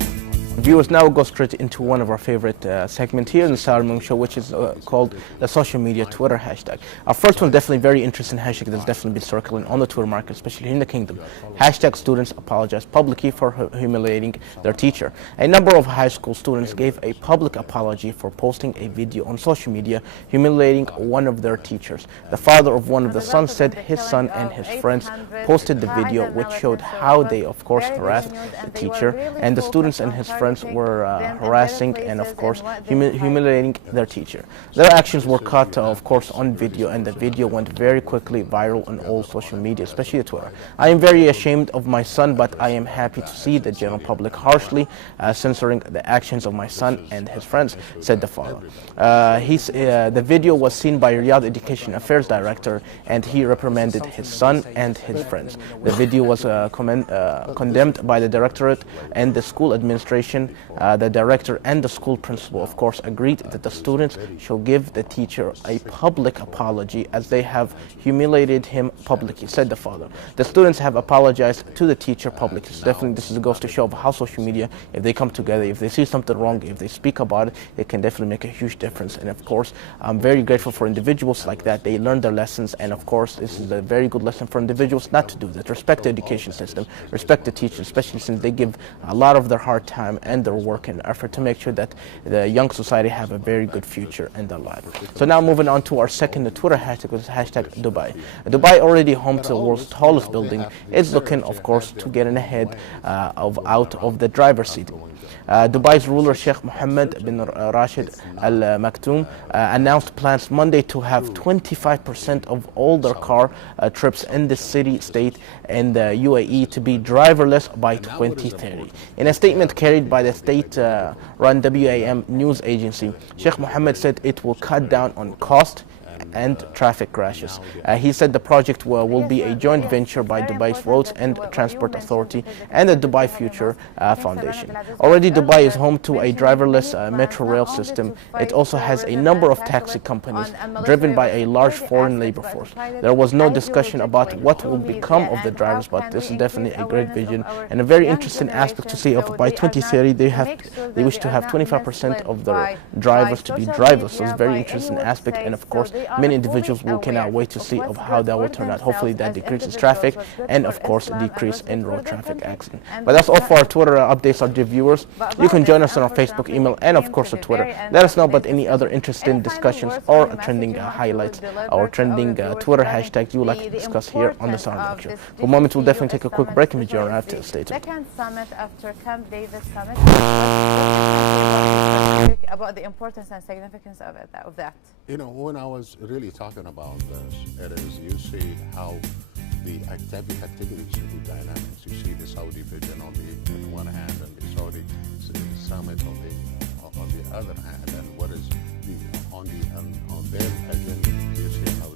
Viewers, now we'll go straight into one of our favorite segments here in the Saudi Morning Show, which is called the social media Twitter hashtag. Our first one, definitely very interesting hashtag that's definitely been circling on the Twitter market, especially here in the kingdom. Hashtag students apologize publicly for humiliating their teacher. A number of high school students gave a public apology for posting a video on social media humiliating one of their teachers. The father of one of the sons said his son and his friends posted the video, which showed how they, of course, harassed the teacher, and the students and his friends were harassing and, of course, humiliating their teacher. Their actions were caught, of course, on video, and the video went very quickly viral on all social media, especially Twitter. I am very ashamed of my son, but I am happy to see the general public harshly censoring the actions of my son and his friends, said the father. The video was seen by Riyadh Education Affairs Director, and he reprimanded his son and his friends. The video was condemned by the directorate and the school administration. The director and the school principal, of course, agreed that the students shall give the teacher a public apology as they have humiliated him publicly, said the father. The students have apologized to the teacher publicly. So definitely this goes to show how social media, if they come together, if they see something wrong, if they speak about it, it can definitely make a huge difference. And of course, I'm very grateful for individuals like that. They learn their lessons, and of course, this is a very good lesson for individuals not to do that. Respect the education system, respect the teachers, especially since they give a lot of their hard time and their work and effort to make sure that the young society have a very good future in their life. So now moving on to our second Twitter hashtag, which is hashtag Dubai. Dubai, already home to the world's tallest building, is looking, of course, to get ahead out of the driver's seat. Dubai's ruler Sheikh Mohammed bin Rashid Al Maktoum announced plans Monday to have 25% of all their car trips in the city-state in the UAE to be driverless by 2030. In a statement carried by the state-run WAM news agency, Sheikh Mohammed said it will cut down on cost and traffic crashes. He said the project will be a joint venture by Dubai's Roads and Transport Authority and the Dubai Future Foundation. Already Dubai is home to a driverless metro rail system. It also has a number of taxi companies driven by a large foreign labor force. There was no discussion about what will become of the drivers, but this is definitely a great vision and a very interesting aspect to see. By 2030 they wish to have 25% of their drivers to be driverless. So it's a very interesting aspect, and of course many individuals cannot wait to see of how that will turn out. Hopefully that decreases traffic and of course a decrease in road traffic accident. But that's all for our Twitter updates, our dear viewers. You can join us on our Facebook, email, and of course on Twitter. Let us know about any other interesting discussions or trending highlights or trending Twitter hashtags you would like to discuss here on the Sound Lecture. For a moment, we'll definitely take a quick break and be joined after. Stay tuned. Second summit after Camp David summit. About the importance and significance of that. You know, when I was really talking about this, it is, you see how the activities of the dynamics. You see the Saudi vision on one hand and the Saudi summit on the other hand, and what is on their agenda. You see how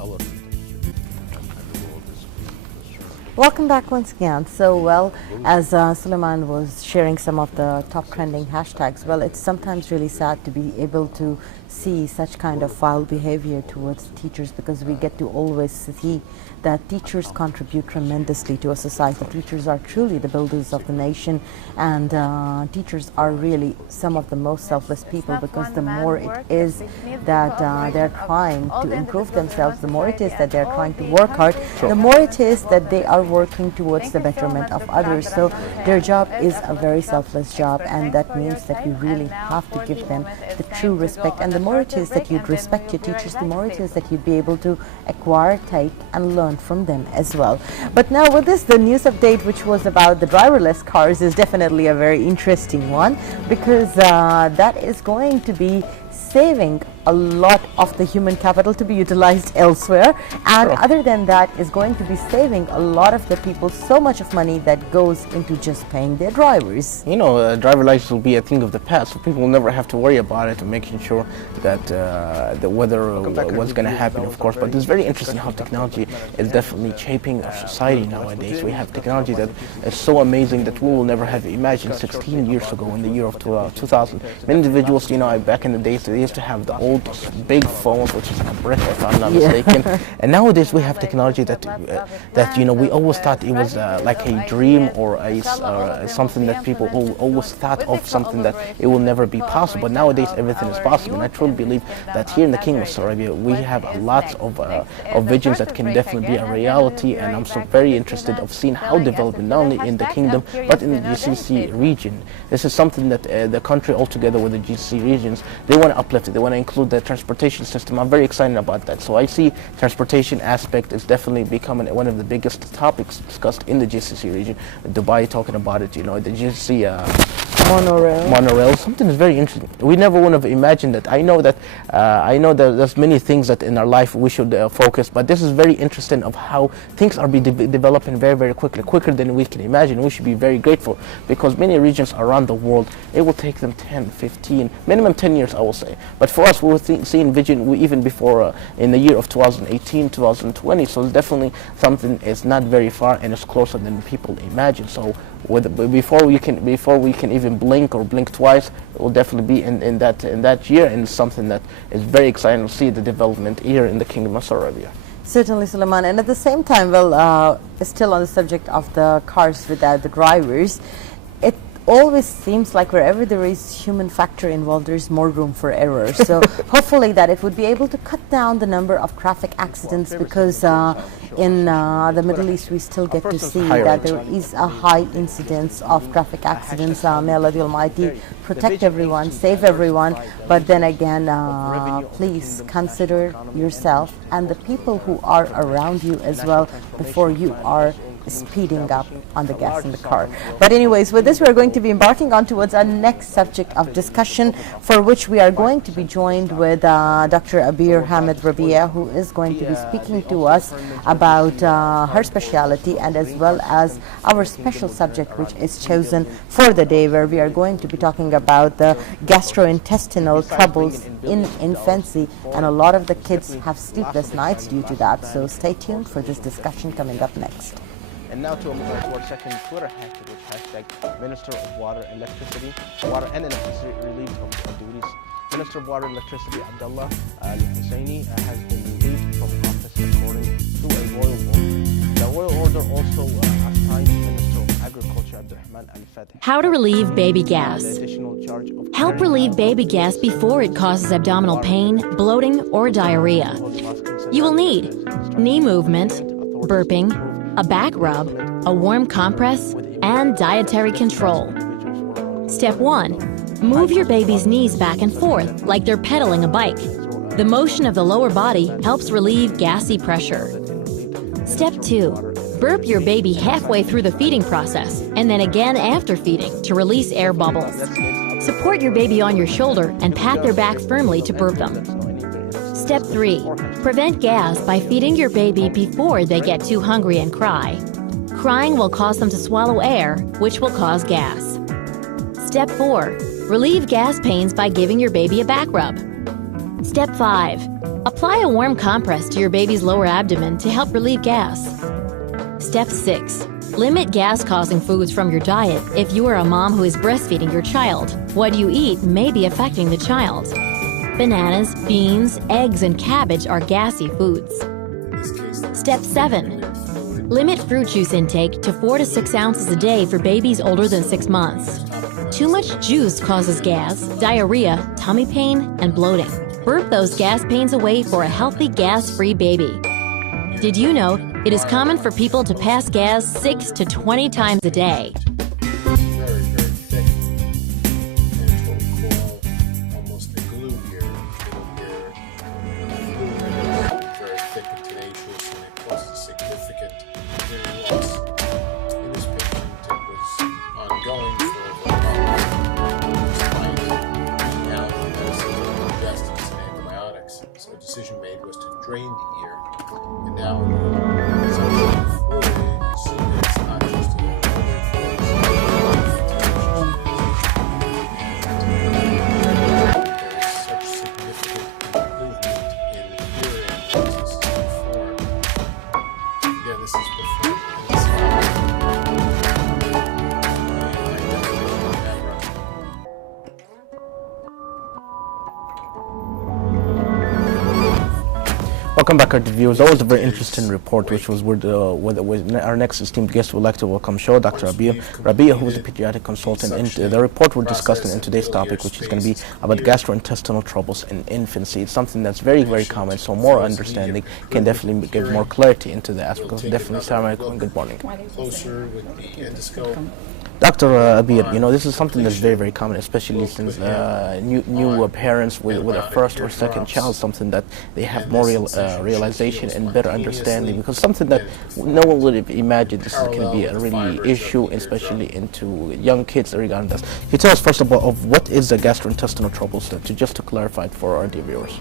our leaders and the world is being concerned Welcome back once again. So, well, as Suleiman was sharing some of the top trending hashtags, well, it's sometimes really sad to be able to see such kind of foul behavior towards teachers, because we get to always see that teachers contribute tremendously to a society. Teachers are truly the builders of the nation, and teachers are really some of the most selfless people, because the more it is that they're trying to improve themselves, the more it is that they're trying to work hard, the more it is that they are working towards the betterment of others. So their job is a very selfless job, and that means that we really have to give them the true respect. And the more it is that you'd respect your teachers, the more it is that you'd be able to acquire, take and learn from them as well. But now with this, the news update which was about the driverless cars is definitely a very interesting one, because that is going to be saving a lot of the human capital to be utilized elsewhere, and other than that is going to be saving a lot of the people so much of money that goes into just paying their drivers. You know, driver license will be a thing of the past, so people will never have to worry about it, and making sure that the weather, what's going to happen, of course. But it's very interesting how technology is definitely shaping our society nowadays. We have technology that is so amazing that we will never have imagined 16 years ago, in the year of 2000. Many individuals, you know, back in the days, they used to have the old big phones, which is like a brick, if I'm not mistaken. And nowadays we have technology that you know, we always thought it was like a dream or something that people always thought of, something that it will never be possible. But nowadays everything is possible, and I truly believe that here in the Kingdom of Saudi Arabia we have a lot of visions that can definitely be a reality. And I'm so very interested of seeing how development, not only in the kingdom but in the GCC region. This is something that the country altogether with the GCC regions, they want to uplift it. They want to include the transportation system. I'm very excited about that. So I see transportation aspect is definitely becoming one of the biggest topics discussed in the GCC region. Dubai talking about it, you know, the GCC monorail, something is very interesting. We never would have imagined that. I know that there's many things that in our life we should focus, but this is very interesting of how things are developing very, very quickly, quicker than we can imagine. We should be very grateful, because many regions around the world, it will take them 10, 15, minimum 10 years, I will say. But for us, we were seeing vision even before in the year of 2018, 2020. So it's definitely something is not very far, and it's closer than people imagine. So before we can even blink or blink twice, it will definitely be in that year, and it's something that is very exciting to see the development here in the Kingdom of Saudi Arabia. Certainly, Suleiman. And at the same time, well, still on the subject of the cars without the drivers, it always seems like wherever there is human factor involved, there is more room for error. So hopefully that it would be able to cut down the number of traffic accidents, because in the Middle East we still get to see that there is a high incidence of traffic accidents. May Allah the Almighty protect everyone, save everyone, but then again, please consider yourself and the people who are around you as well before you are speeding up on the gas in the car. But anyways, with this we are going to be embarking on towards our next subject of discussion, for which we are going to be joined with Dr. Abir Hamid Rabia, who is going to be speaking to us about her speciality, and as well as our special subject which is chosen for the day, where we are going to be talking about the gastrointestinal troubles in infancy, and a lot of the kids have sleepless nights due to that. So stay tuned for this discussion coming up next. And now to our second Twitter hashtag, which hashtag Minister of Water and Electricity relieved of duties. Minister of Water and Electricity Abdullah Al-Husseini has been relieved from office according to a royal order. The royal order also assigned Minister of Agriculture Abdurrahman Al-Fatih. How to relieve baby gas. Help relieve baby gas before it causes abdominal pain, bloating, or diarrhea. You will need knee movement, burping, a back rub, a warm compress, and dietary control. Step 1. Move your baby's knees back and forth like they're pedaling a bike. The motion of the lower body helps relieve gassy pressure. Step 2. Burp your baby halfway through the feeding process, and then again after feeding to release air bubbles. Support your baby on your shoulder and pat their back firmly to burp them. Step 3. Prevent gas by feeding your baby before they get too hungry and cry. Crying will cause them to swallow air, which will cause gas. Step 4. Relieve gas pains by giving your baby a back rub. Step 5. Apply a warm compress to your baby's lower abdomen to help relieve gas. Step 6. Limit gas-causing foods from your diet if you are a mom who is breastfeeding your child. What you eat may be affecting the child. Bananas, beans, eggs, and cabbage are gassy foods. Step 7. Limit fruit juice intake to 4 to 6 ounces a day for babies older than 6 months. Too much juice causes gas, diarrhea, tummy pain, and bloating. Burp those gas pains away for a healthy gas-free baby. Did you know it is common for people to pass gas 6 to 20 times a day? Very, very thick. And it's what we call almost a glue here. Very thick and tenacious, and it causes significant hearing loss. In this patient, it was ongoing for about despite being out of medicine, antidepressants, and antibiotics. So a decision made was to drain the ear. And now, suction of fluid, you see that it's not just a there is such significant improvement in hearing once this is performed. Again, this is performed in the scalp. Welcome back, our viewers. That was a very interesting report, which was with our next esteemed guest. We'd like to welcome show Dr. Rabia, who is a pediatric consultant. And the report we're discussing in today's topic, which is going to be about gastrointestinal troubles in infancy. It's something that's very, very common, so more understanding can definitely give more clarity into the aspect. Definitely, Assalamu alaikum and good morning. Closer with the endoscope. Dr. Abir, you know, this is something that's very, very common, especially since new parents with a first or second child, something that they have more realization and better understanding, because something that no one would have imagined this can be a really issue, especially into young kids regarding this. Can you tell us first of all of what is the gastrointestinal troubles, just to clarify it for our dear viewers?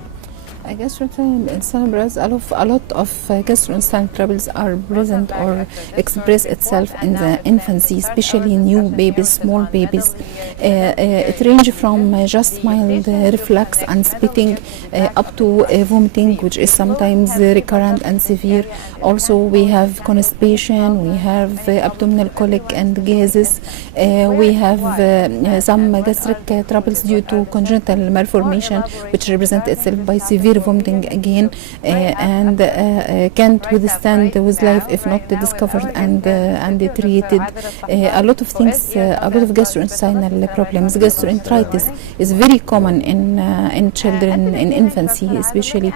Gastrointestinal a lot of gastrointestinal troubles are present or express itself in the infancy, especially new babies, small babies. It ranges from just mild reflux and spitting up to vomiting, which is sometimes recurrent and severe. Also, we have constipation, we have abdominal colic and gases. We have some gastric troubles due to congenital malformation, which represent itself by severe vomiting again, and can't withstand with life if not discovered and treated. A lot of things, a lot of gastrointestinal problems. Gastroenteritis is very common in children in infancy, especially.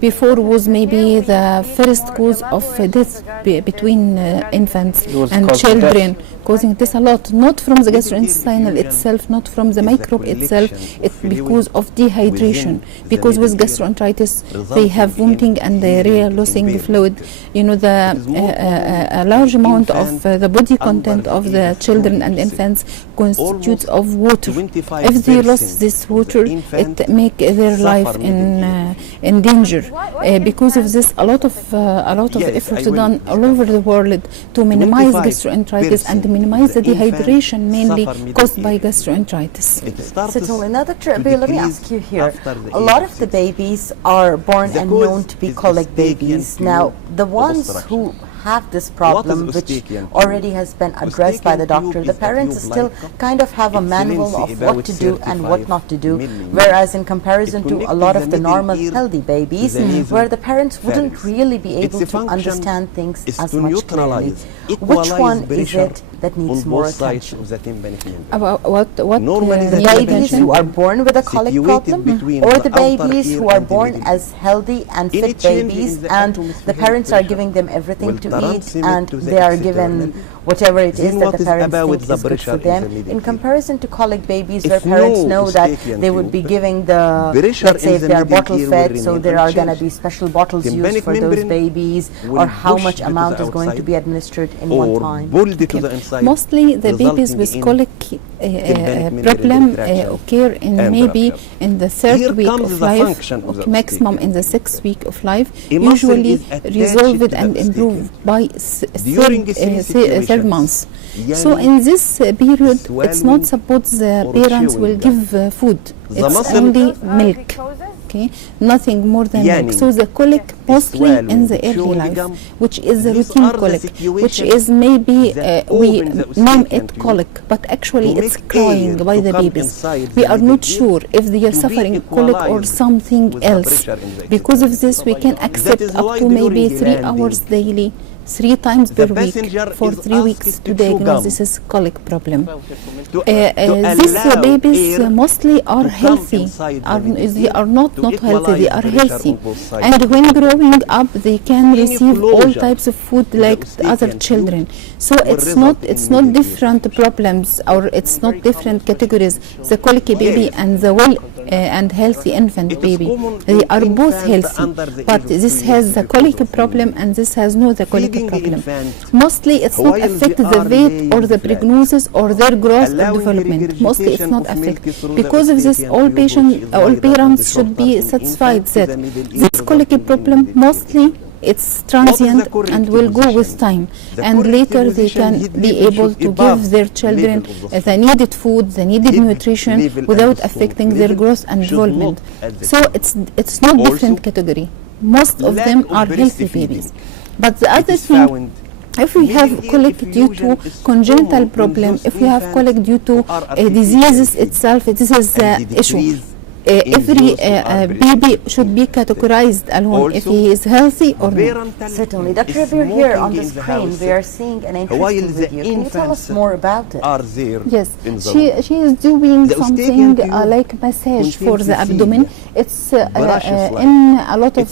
Before was maybe the first cause of death between infants and children, causing this a lot, not from the gastrointestinal itself, not from the microbe itself, it's because of dehydration. Because with gastroenteritis, they have vomiting and diarrhea, losing fluid. You know, a large amount of the body content of the children and infants constitutes of water. If they lose this water, it make their life in danger. Because of this, a lot of efforts done all over the world to minimize gastroenteritis and minimize the dehydration mainly caused by gastroenteritis. Certainly. Now, Dr. Abir, let me ask you here. A lot of the babies are born and known to be colic babies. Now, the ones who have this problem, which already has been addressed by the doctor, the parents still kind of have a manual of what to do and what not to do, whereas in comparison to a lot of the normal healthy babies, where the parents wouldn't really be able to understand things as much clearly. Which one is it that needs more attention? About what The babies who are born with a colic problem, or the babies who are born as healthy and fit babies, and the parents are giving them everything to eat, and they are given whatever it is that the parents think is good for them, in comparison to colic babies where parents know that they would be giving the, let's say if they are bottle fed, so there are going to be special bottles used for those babies, or how much amount is going to be administered in one time. Mostly the babies with colic problem occur in maybe in the third week of life, maximum in the 6th week of life, usually resolved and improved by third month. So in this period, it's not supposed the parents will give food. It's only milk. okay, nothing more than milk. So the colic mostly in the early life, which is the routine colic, which is maybe we name it colic, but actually it's crying by the babies. We are not sure if they are suffering colic or something else. Because of this, we can accept up to maybe 3 hours daily, 3 times per week for 3 weeks to diagnose this is colic problem. These babies mostly are healthy. They are not healthy, they are healthy. And when growing up, they can receive all types of food like other children. So it's not different problems, or it's not different categories. The colicky baby and the well and healthy infant baby, they are both healthy, but this has the colic problem and this has no the colic problem. Mostly it's not affect the weight or the prognosis or their growth or development. Mostly it's not affect. Because of this, all parents should be satisfied that this colic problem mostly it's transient and will go with time, and later they can be able to give their children the needed food, the needed nutrition without affecting their growth and development. So it's not different category. Most of them are healthy babies. But the other thing, if we have colic due to congenital problem, if we have colic due to diseases itself, this is the issue. Every baby should be categorized alone if he is healthy or not. Certainly. Dr. Abir, here on the screen we are seeing an interesting video. Can you tell us more about it? Yes, she is doing something like massage for the abdomen. It's in a lot of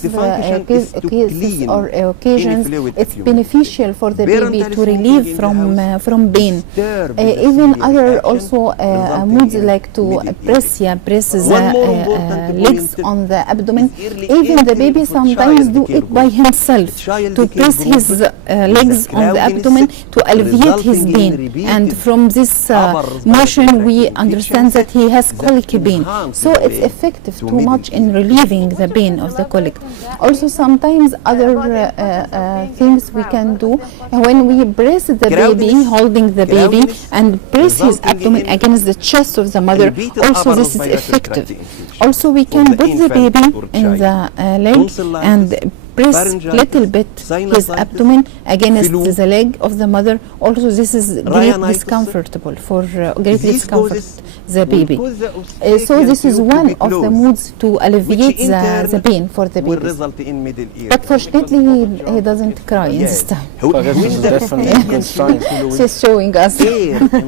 cases or occasions, it's beneficial for the baby to relieve from pain. Even other also moods like to press the legs on the abdomen. Even the baby sometimes do it by himself, to press his legs on the abdomen to alleviate his pain. And from this motion we understand that he has colic pain. So it's effective too much in relieving the pain of the colic. Also sometimes other things we can do when we press the baby, holding the baby and press his abdomen against the chest of the mother, also this is effective. Also we can put the baby in the leg and press little bit his abdomen against the leg of the mother. Also this is greatly discomfortable for greatly discomfort the baby. So this is one of the moods to alleviate the pain for the baby. But fortunately he doesn't cry this time. This is definitely a good sign. She's showing us.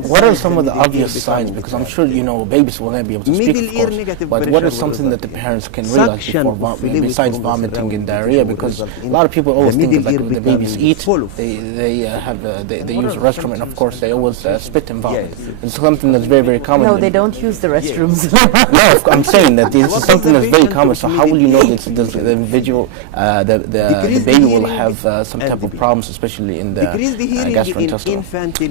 What are some of the obvious signs? Because I'm sure babies will not be able to speak, of course. But what is something that the parents can realize before, besides vomiting and diarrhea? Because a lot of people always think that like when the babies eat, they use the restroom, and of course they always spit and vomit. It's something that's very, very common. No, they don't use the restrooms. No, I'm saying that this is something that's very common. So how will you know that the individual, the baby will have some type of problems, especially in the gastrointestinal?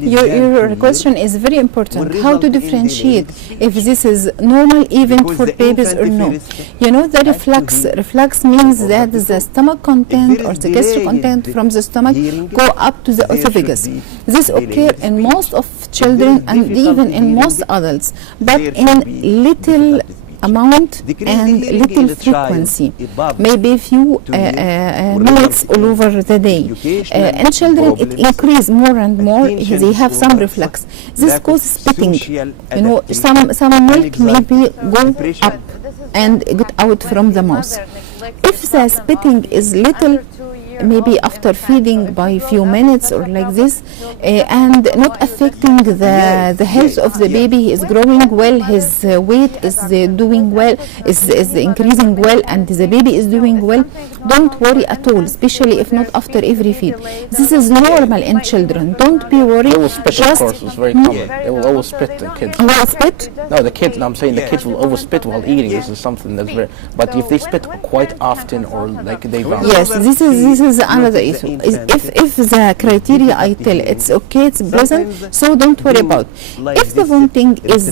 Your question is very important. How to differentiate if this is normal even for babies or no? The reflux means that the stomach content or the gastric content from the stomach go up to the esophagus. This occurs in most of children and even in most adults, but in little amount and little frequency, maybe few minutes all over the day. In children it increases more and more. They have some reflux. This causes spitting. Some milk maybe go up and get out from the mouth. If the spitting is little, maybe after feeding by a few minutes or like this, and not affecting the health of the baby, he is growing well, his weight is doing well, is increasing well, and the baby is doing well, don't worry at all, especially if not after every feed. This is normal in children. Don't be worried. They will spit, of course, it's very common. They will always spit, the kids. Will spit? No, the kids, I'm saying the kids will always spit while eating. This is something that's very, but if they spit quite often or like they vomit. Yes, this is another issue. If the criteria I tell it's okay, it's present, so don't worry about. If the vomiting is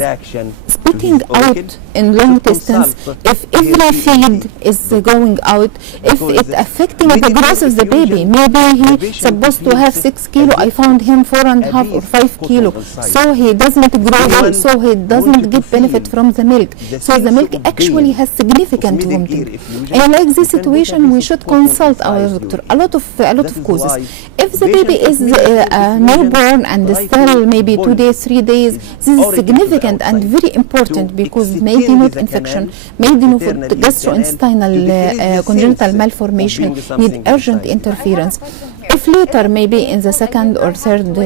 spitting out in long distance, if every feed is going out, if it affecting the growth of the baby, maybe he's supposed to have 6 kilo, I found him 4.5 or 5 kilo, so he doesn't grow well, so he doesn't get benefit from the milk, so the milk actually has significant vomiting. And like this situation, we should consult our doctor. A lot of causes. If the baby is newborn and still maybe 2 days, 3 days, this is significant and very important, because maybe not infection, maybe not gastrointestinal congenital malformation need urgent interference. If later, maybe in the second or third,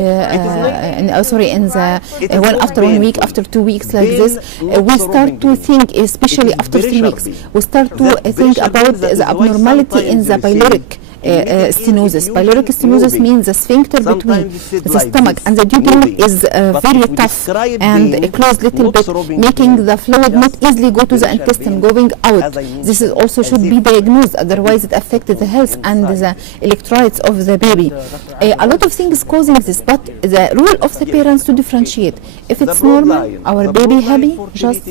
after 1 week, after 2 weeks like this, we start to think, especially after 3 weeks, we start to think about the abnormality in the pyloric stenosis. Pyloric stenosis means the sphincter between the stomach and the duodenum is very tough and closed little bit, making the fluid not easily go to the intestine, going out. This is also should be diagnosed, otherwise it affects the health and the electrolytes of the baby. A lot of things causing this, but the role of the parents to differentiate. If it's normal, our baby happy, just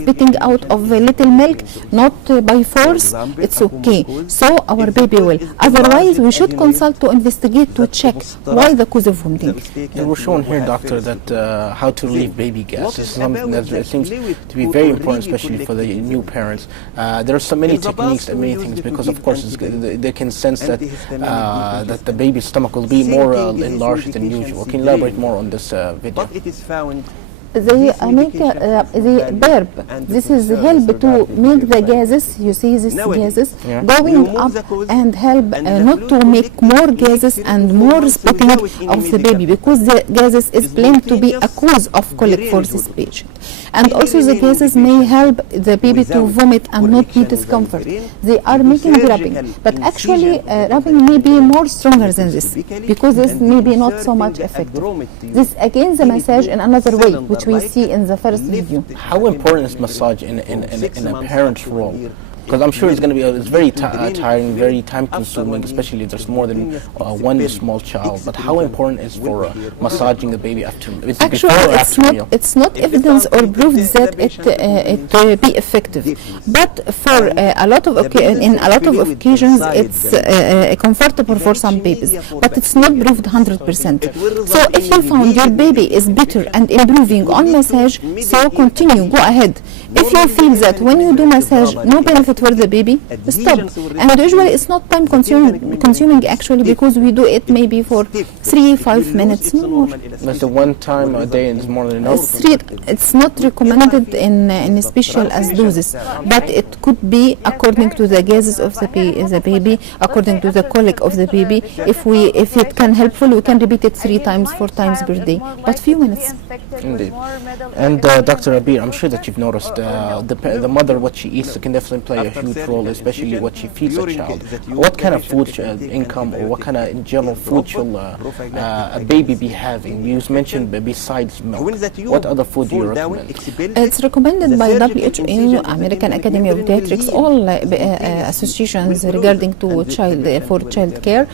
spitting out of a little milk, not by force, it's okay. So our baby will. Otherwise, we should consult to investigate, to check why the cause of vomiting. And we're showing here, doctor, that how to relieve baby gas is something that seems to be very important, especially for the new parents. There are so many techniques and many things, because of course they can sense that that the baby's stomach will be more enlarged than usual. Can you elaborate more on this video? They make the burp. This is help to make the gases, you see these gases, going up and help not to make more gases and more spitting of the baby, because the gases is blamed to be a cause of colic for this patient. And also the gases may help the baby to vomit and not be discomfort. They are making rubbing, but actually rubbing may be more stronger than this, because this may be not so much effective. This again the massage in another way, which we see in the first video. How important is massage in a parent's role? Because I'm sure it's going to be it's very tiring, very time consuming, especially if there's more than one small child. But how important is for massaging the baby after? Actually, it's not evidence or proof that it be effective. But for a lot of occasions, it's comfortable for some babies. But it's not proved 100%. So if you found your baby is better and improving on massage, so continue, go ahead. If you feel that when you do massage, no benefit for the baby, stop. And usually it's not time consuming actually, because we do it maybe for 3-5 minutes, no more. That's the one time a day is more than enough. It's not recommended in special as doses, but it could be according to the gases of the baby, according to the colic of the baby. If it can helpful, we can repeat it 3 times, 4 times per day, but few minutes. Indeed. And Dr. Abir, I'm sure that you've noticed the mother, what she eats can definitely play a huge role, especially what she feeds a child. What kind of food income, or what kind of in general food should a baby be having? You mentioned besides milk. What other food do you recommend? It's recommended by WHO, American Academy of Pediatrics, all associations regarding to child care.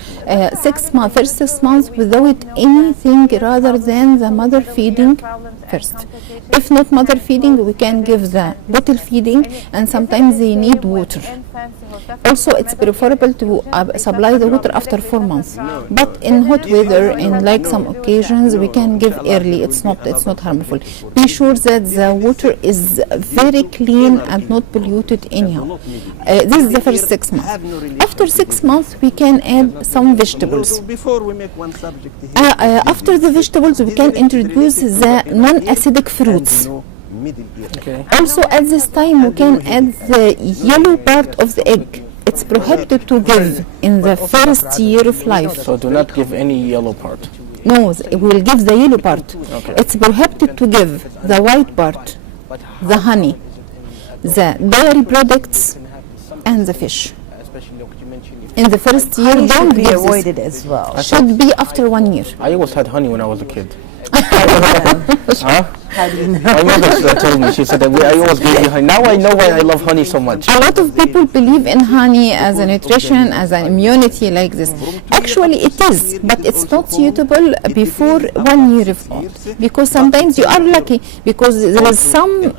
First 6 months without anything rather than the mother feeding first. If not mother feeding, we can give the bottle feeding, and sometimes they need water. Also, it's preferable to supply the water after 4 months. But in hot weather, in like some occasions, we can give early. It's not harmful. Be sure that the water is very clean and not polluted anyhow. This is the first 6 months. After 6 months, we can add some vegetables. After the vegetables, we can introduce the non-acidic fruits. Also, at this time, we can add the yellow part of the egg. It's prohibited to give in the first year of life. So do not give any yellow part. No, we will give the yellow part. Okay. It's prohibited to give the white part, the honey, the dairy products, and the fish. In the first year, honey don't be give avoided this. as well. Should be after 1 year. I always had honey when I was a kid. Huh? How do you know? My mother told me, she said that I always gave you honey. Now I know why I love honey so much. A lot of people believe in honey as a nutrition, as an immunity like this. Actually it is, but it's not suitable before 1 year of old, because sometimes you are lucky because there is some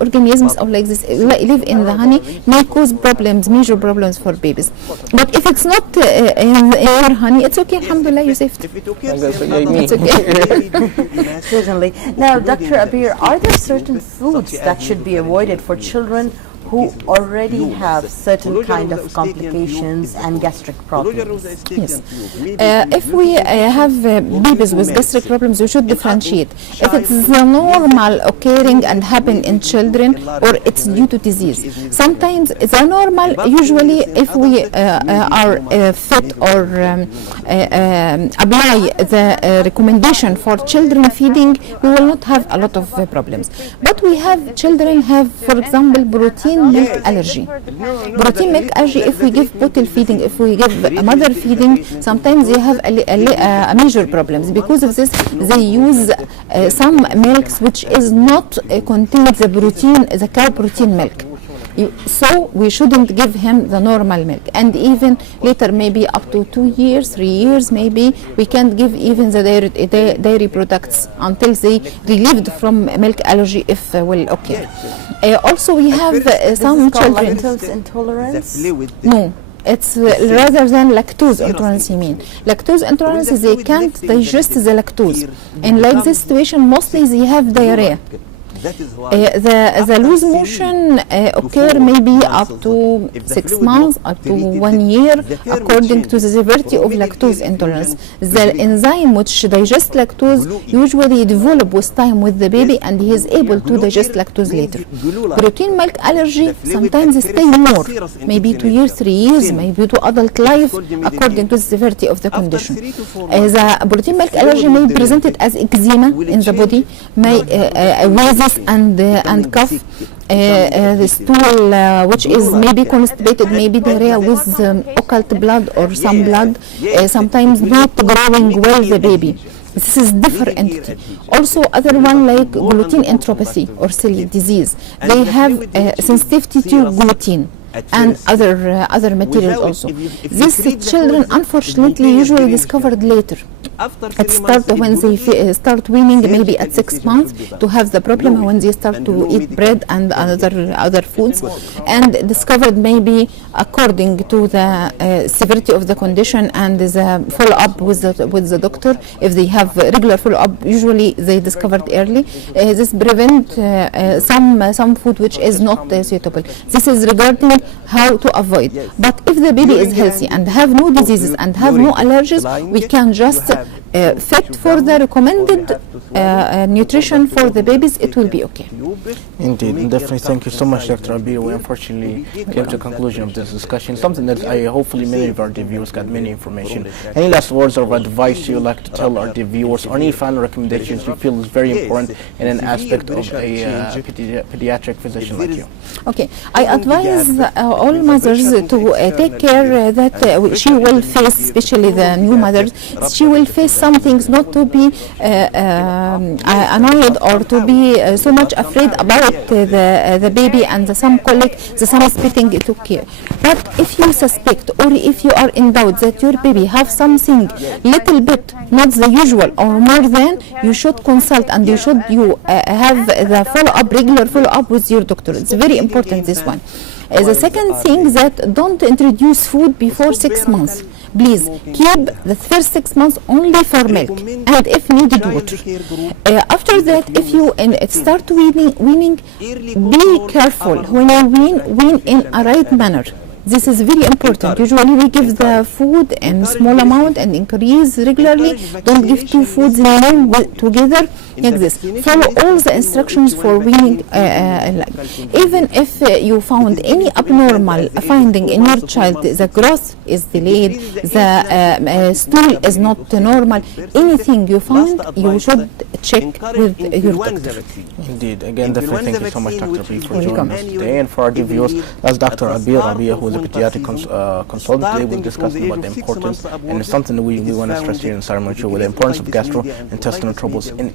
organisms of like this live in the honey may cause problems, major problems for babies. But if it's not in your honey, it's okay, alhamdulillah, you saved. It's okay. Certainly. Now, Dr. Abir, are there certain foods that should be avoided for children who already have certain kind of complications and gastric problems? Yes. If we have babies with gastric problems, we should differentiate. If it's the normal occurring and happen in children, or it's due to disease. Sometimes it's a normal, usually if we are fit or apply the recommendation for children feeding, we will not have a lot of problems. But we have children have, for example, protein milk allergy. Protein milk allergy, if we give bottle feeding, if we give a mother feeding, sometimes they have a major problems. Because of this, they use some milks which is not contains the protein, the cow protein milk. So we shouldn't give him the normal milk, and even later, maybe up to 2 years, 3 years, maybe we can't give even the dairy products until they relieved from milk allergy, if will occur. Also, we have some children. Lactose intolerance? No. It's rather than lactose intolerance, you mean. Lactose intolerance is they can't digest the lactose. And like this situation, mostly they have diarrhea. The loose motion occur maybe up to 6 months, up to 1 year, according to the severity of lactose intolerance. The enzyme which digests lactose usually develop with time with the baby, and he is able to digest lactose later. Protein milk allergy sometimes stay more, maybe 2 years, 3 years, maybe to adult life, according to the severity of the condition. The protein milk allergy may be presented as eczema in the body, may and cough, the stool which is maybe constipated, maybe diarrhea with occult blood or some blood, sometimes not growing well the baby. This is different entity. Also, other one like gluten enteropathy or celiac disease, they have sensitivity to gluten and other materials also. These children, unfortunately, usually discovered later. It starts when they start weaning, maybe at 6 months, to have the problem when they start to eat bread and other foods, and discovered maybe according to the severity of the condition and the follow-up with the doctor. If they have regular follow-up, usually they discovered early. This prevent some food which is not suitable. This is regarding how to avoid. But if the baby is healthy and have no diseases and have no allergies, we can just fit for the recommended nutrition for the babies, it will be okay. Indeed, definitely. Thank you so much, Dr. Abir. We unfortunately came to the conclusion of this discussion, something that hopefully many of our viewers got many information. Any last words of advice you would like to tell our viewers, or any final recommendations you feel is very important in an aspect of a pediatric physician like you? Okay, I advise all mothers to take care that she will face, especially the new mothers, she will face some things, not to be annoyed or to be so much afraid about the baby and some colic, some spitting, it's okay. But if you suspect or if you are in doubt that your baby have something little bit, not the usual or more than, you should consult and you should have the follow-up, regular follow-up with your doctor. It's very important, this one. The second thing, that don't introduce food before 6 months. Please keep the first 6 months only for milk and if needed water. After that, if you start weaning, be careful when you wean in a right manner. This is very important. Usually we give the food in small amount and increase regularly. Don't give two foods together exist. Follow all the instructions for weaning. Even if you found any abnormal finding in your child, the growth is delayed, the stool is not normal, anything you found, you should check with your doctor. Indeed. Again, definitely thank you so much, Dr. B, for joining us today. And for our viewers, that's Dr. Rabia, who is a pediatric consultant. Today we're discussing about the importance, and it's something that we want to stress here in Saturday Morning Show, with the importance of gastrointestinal troubles in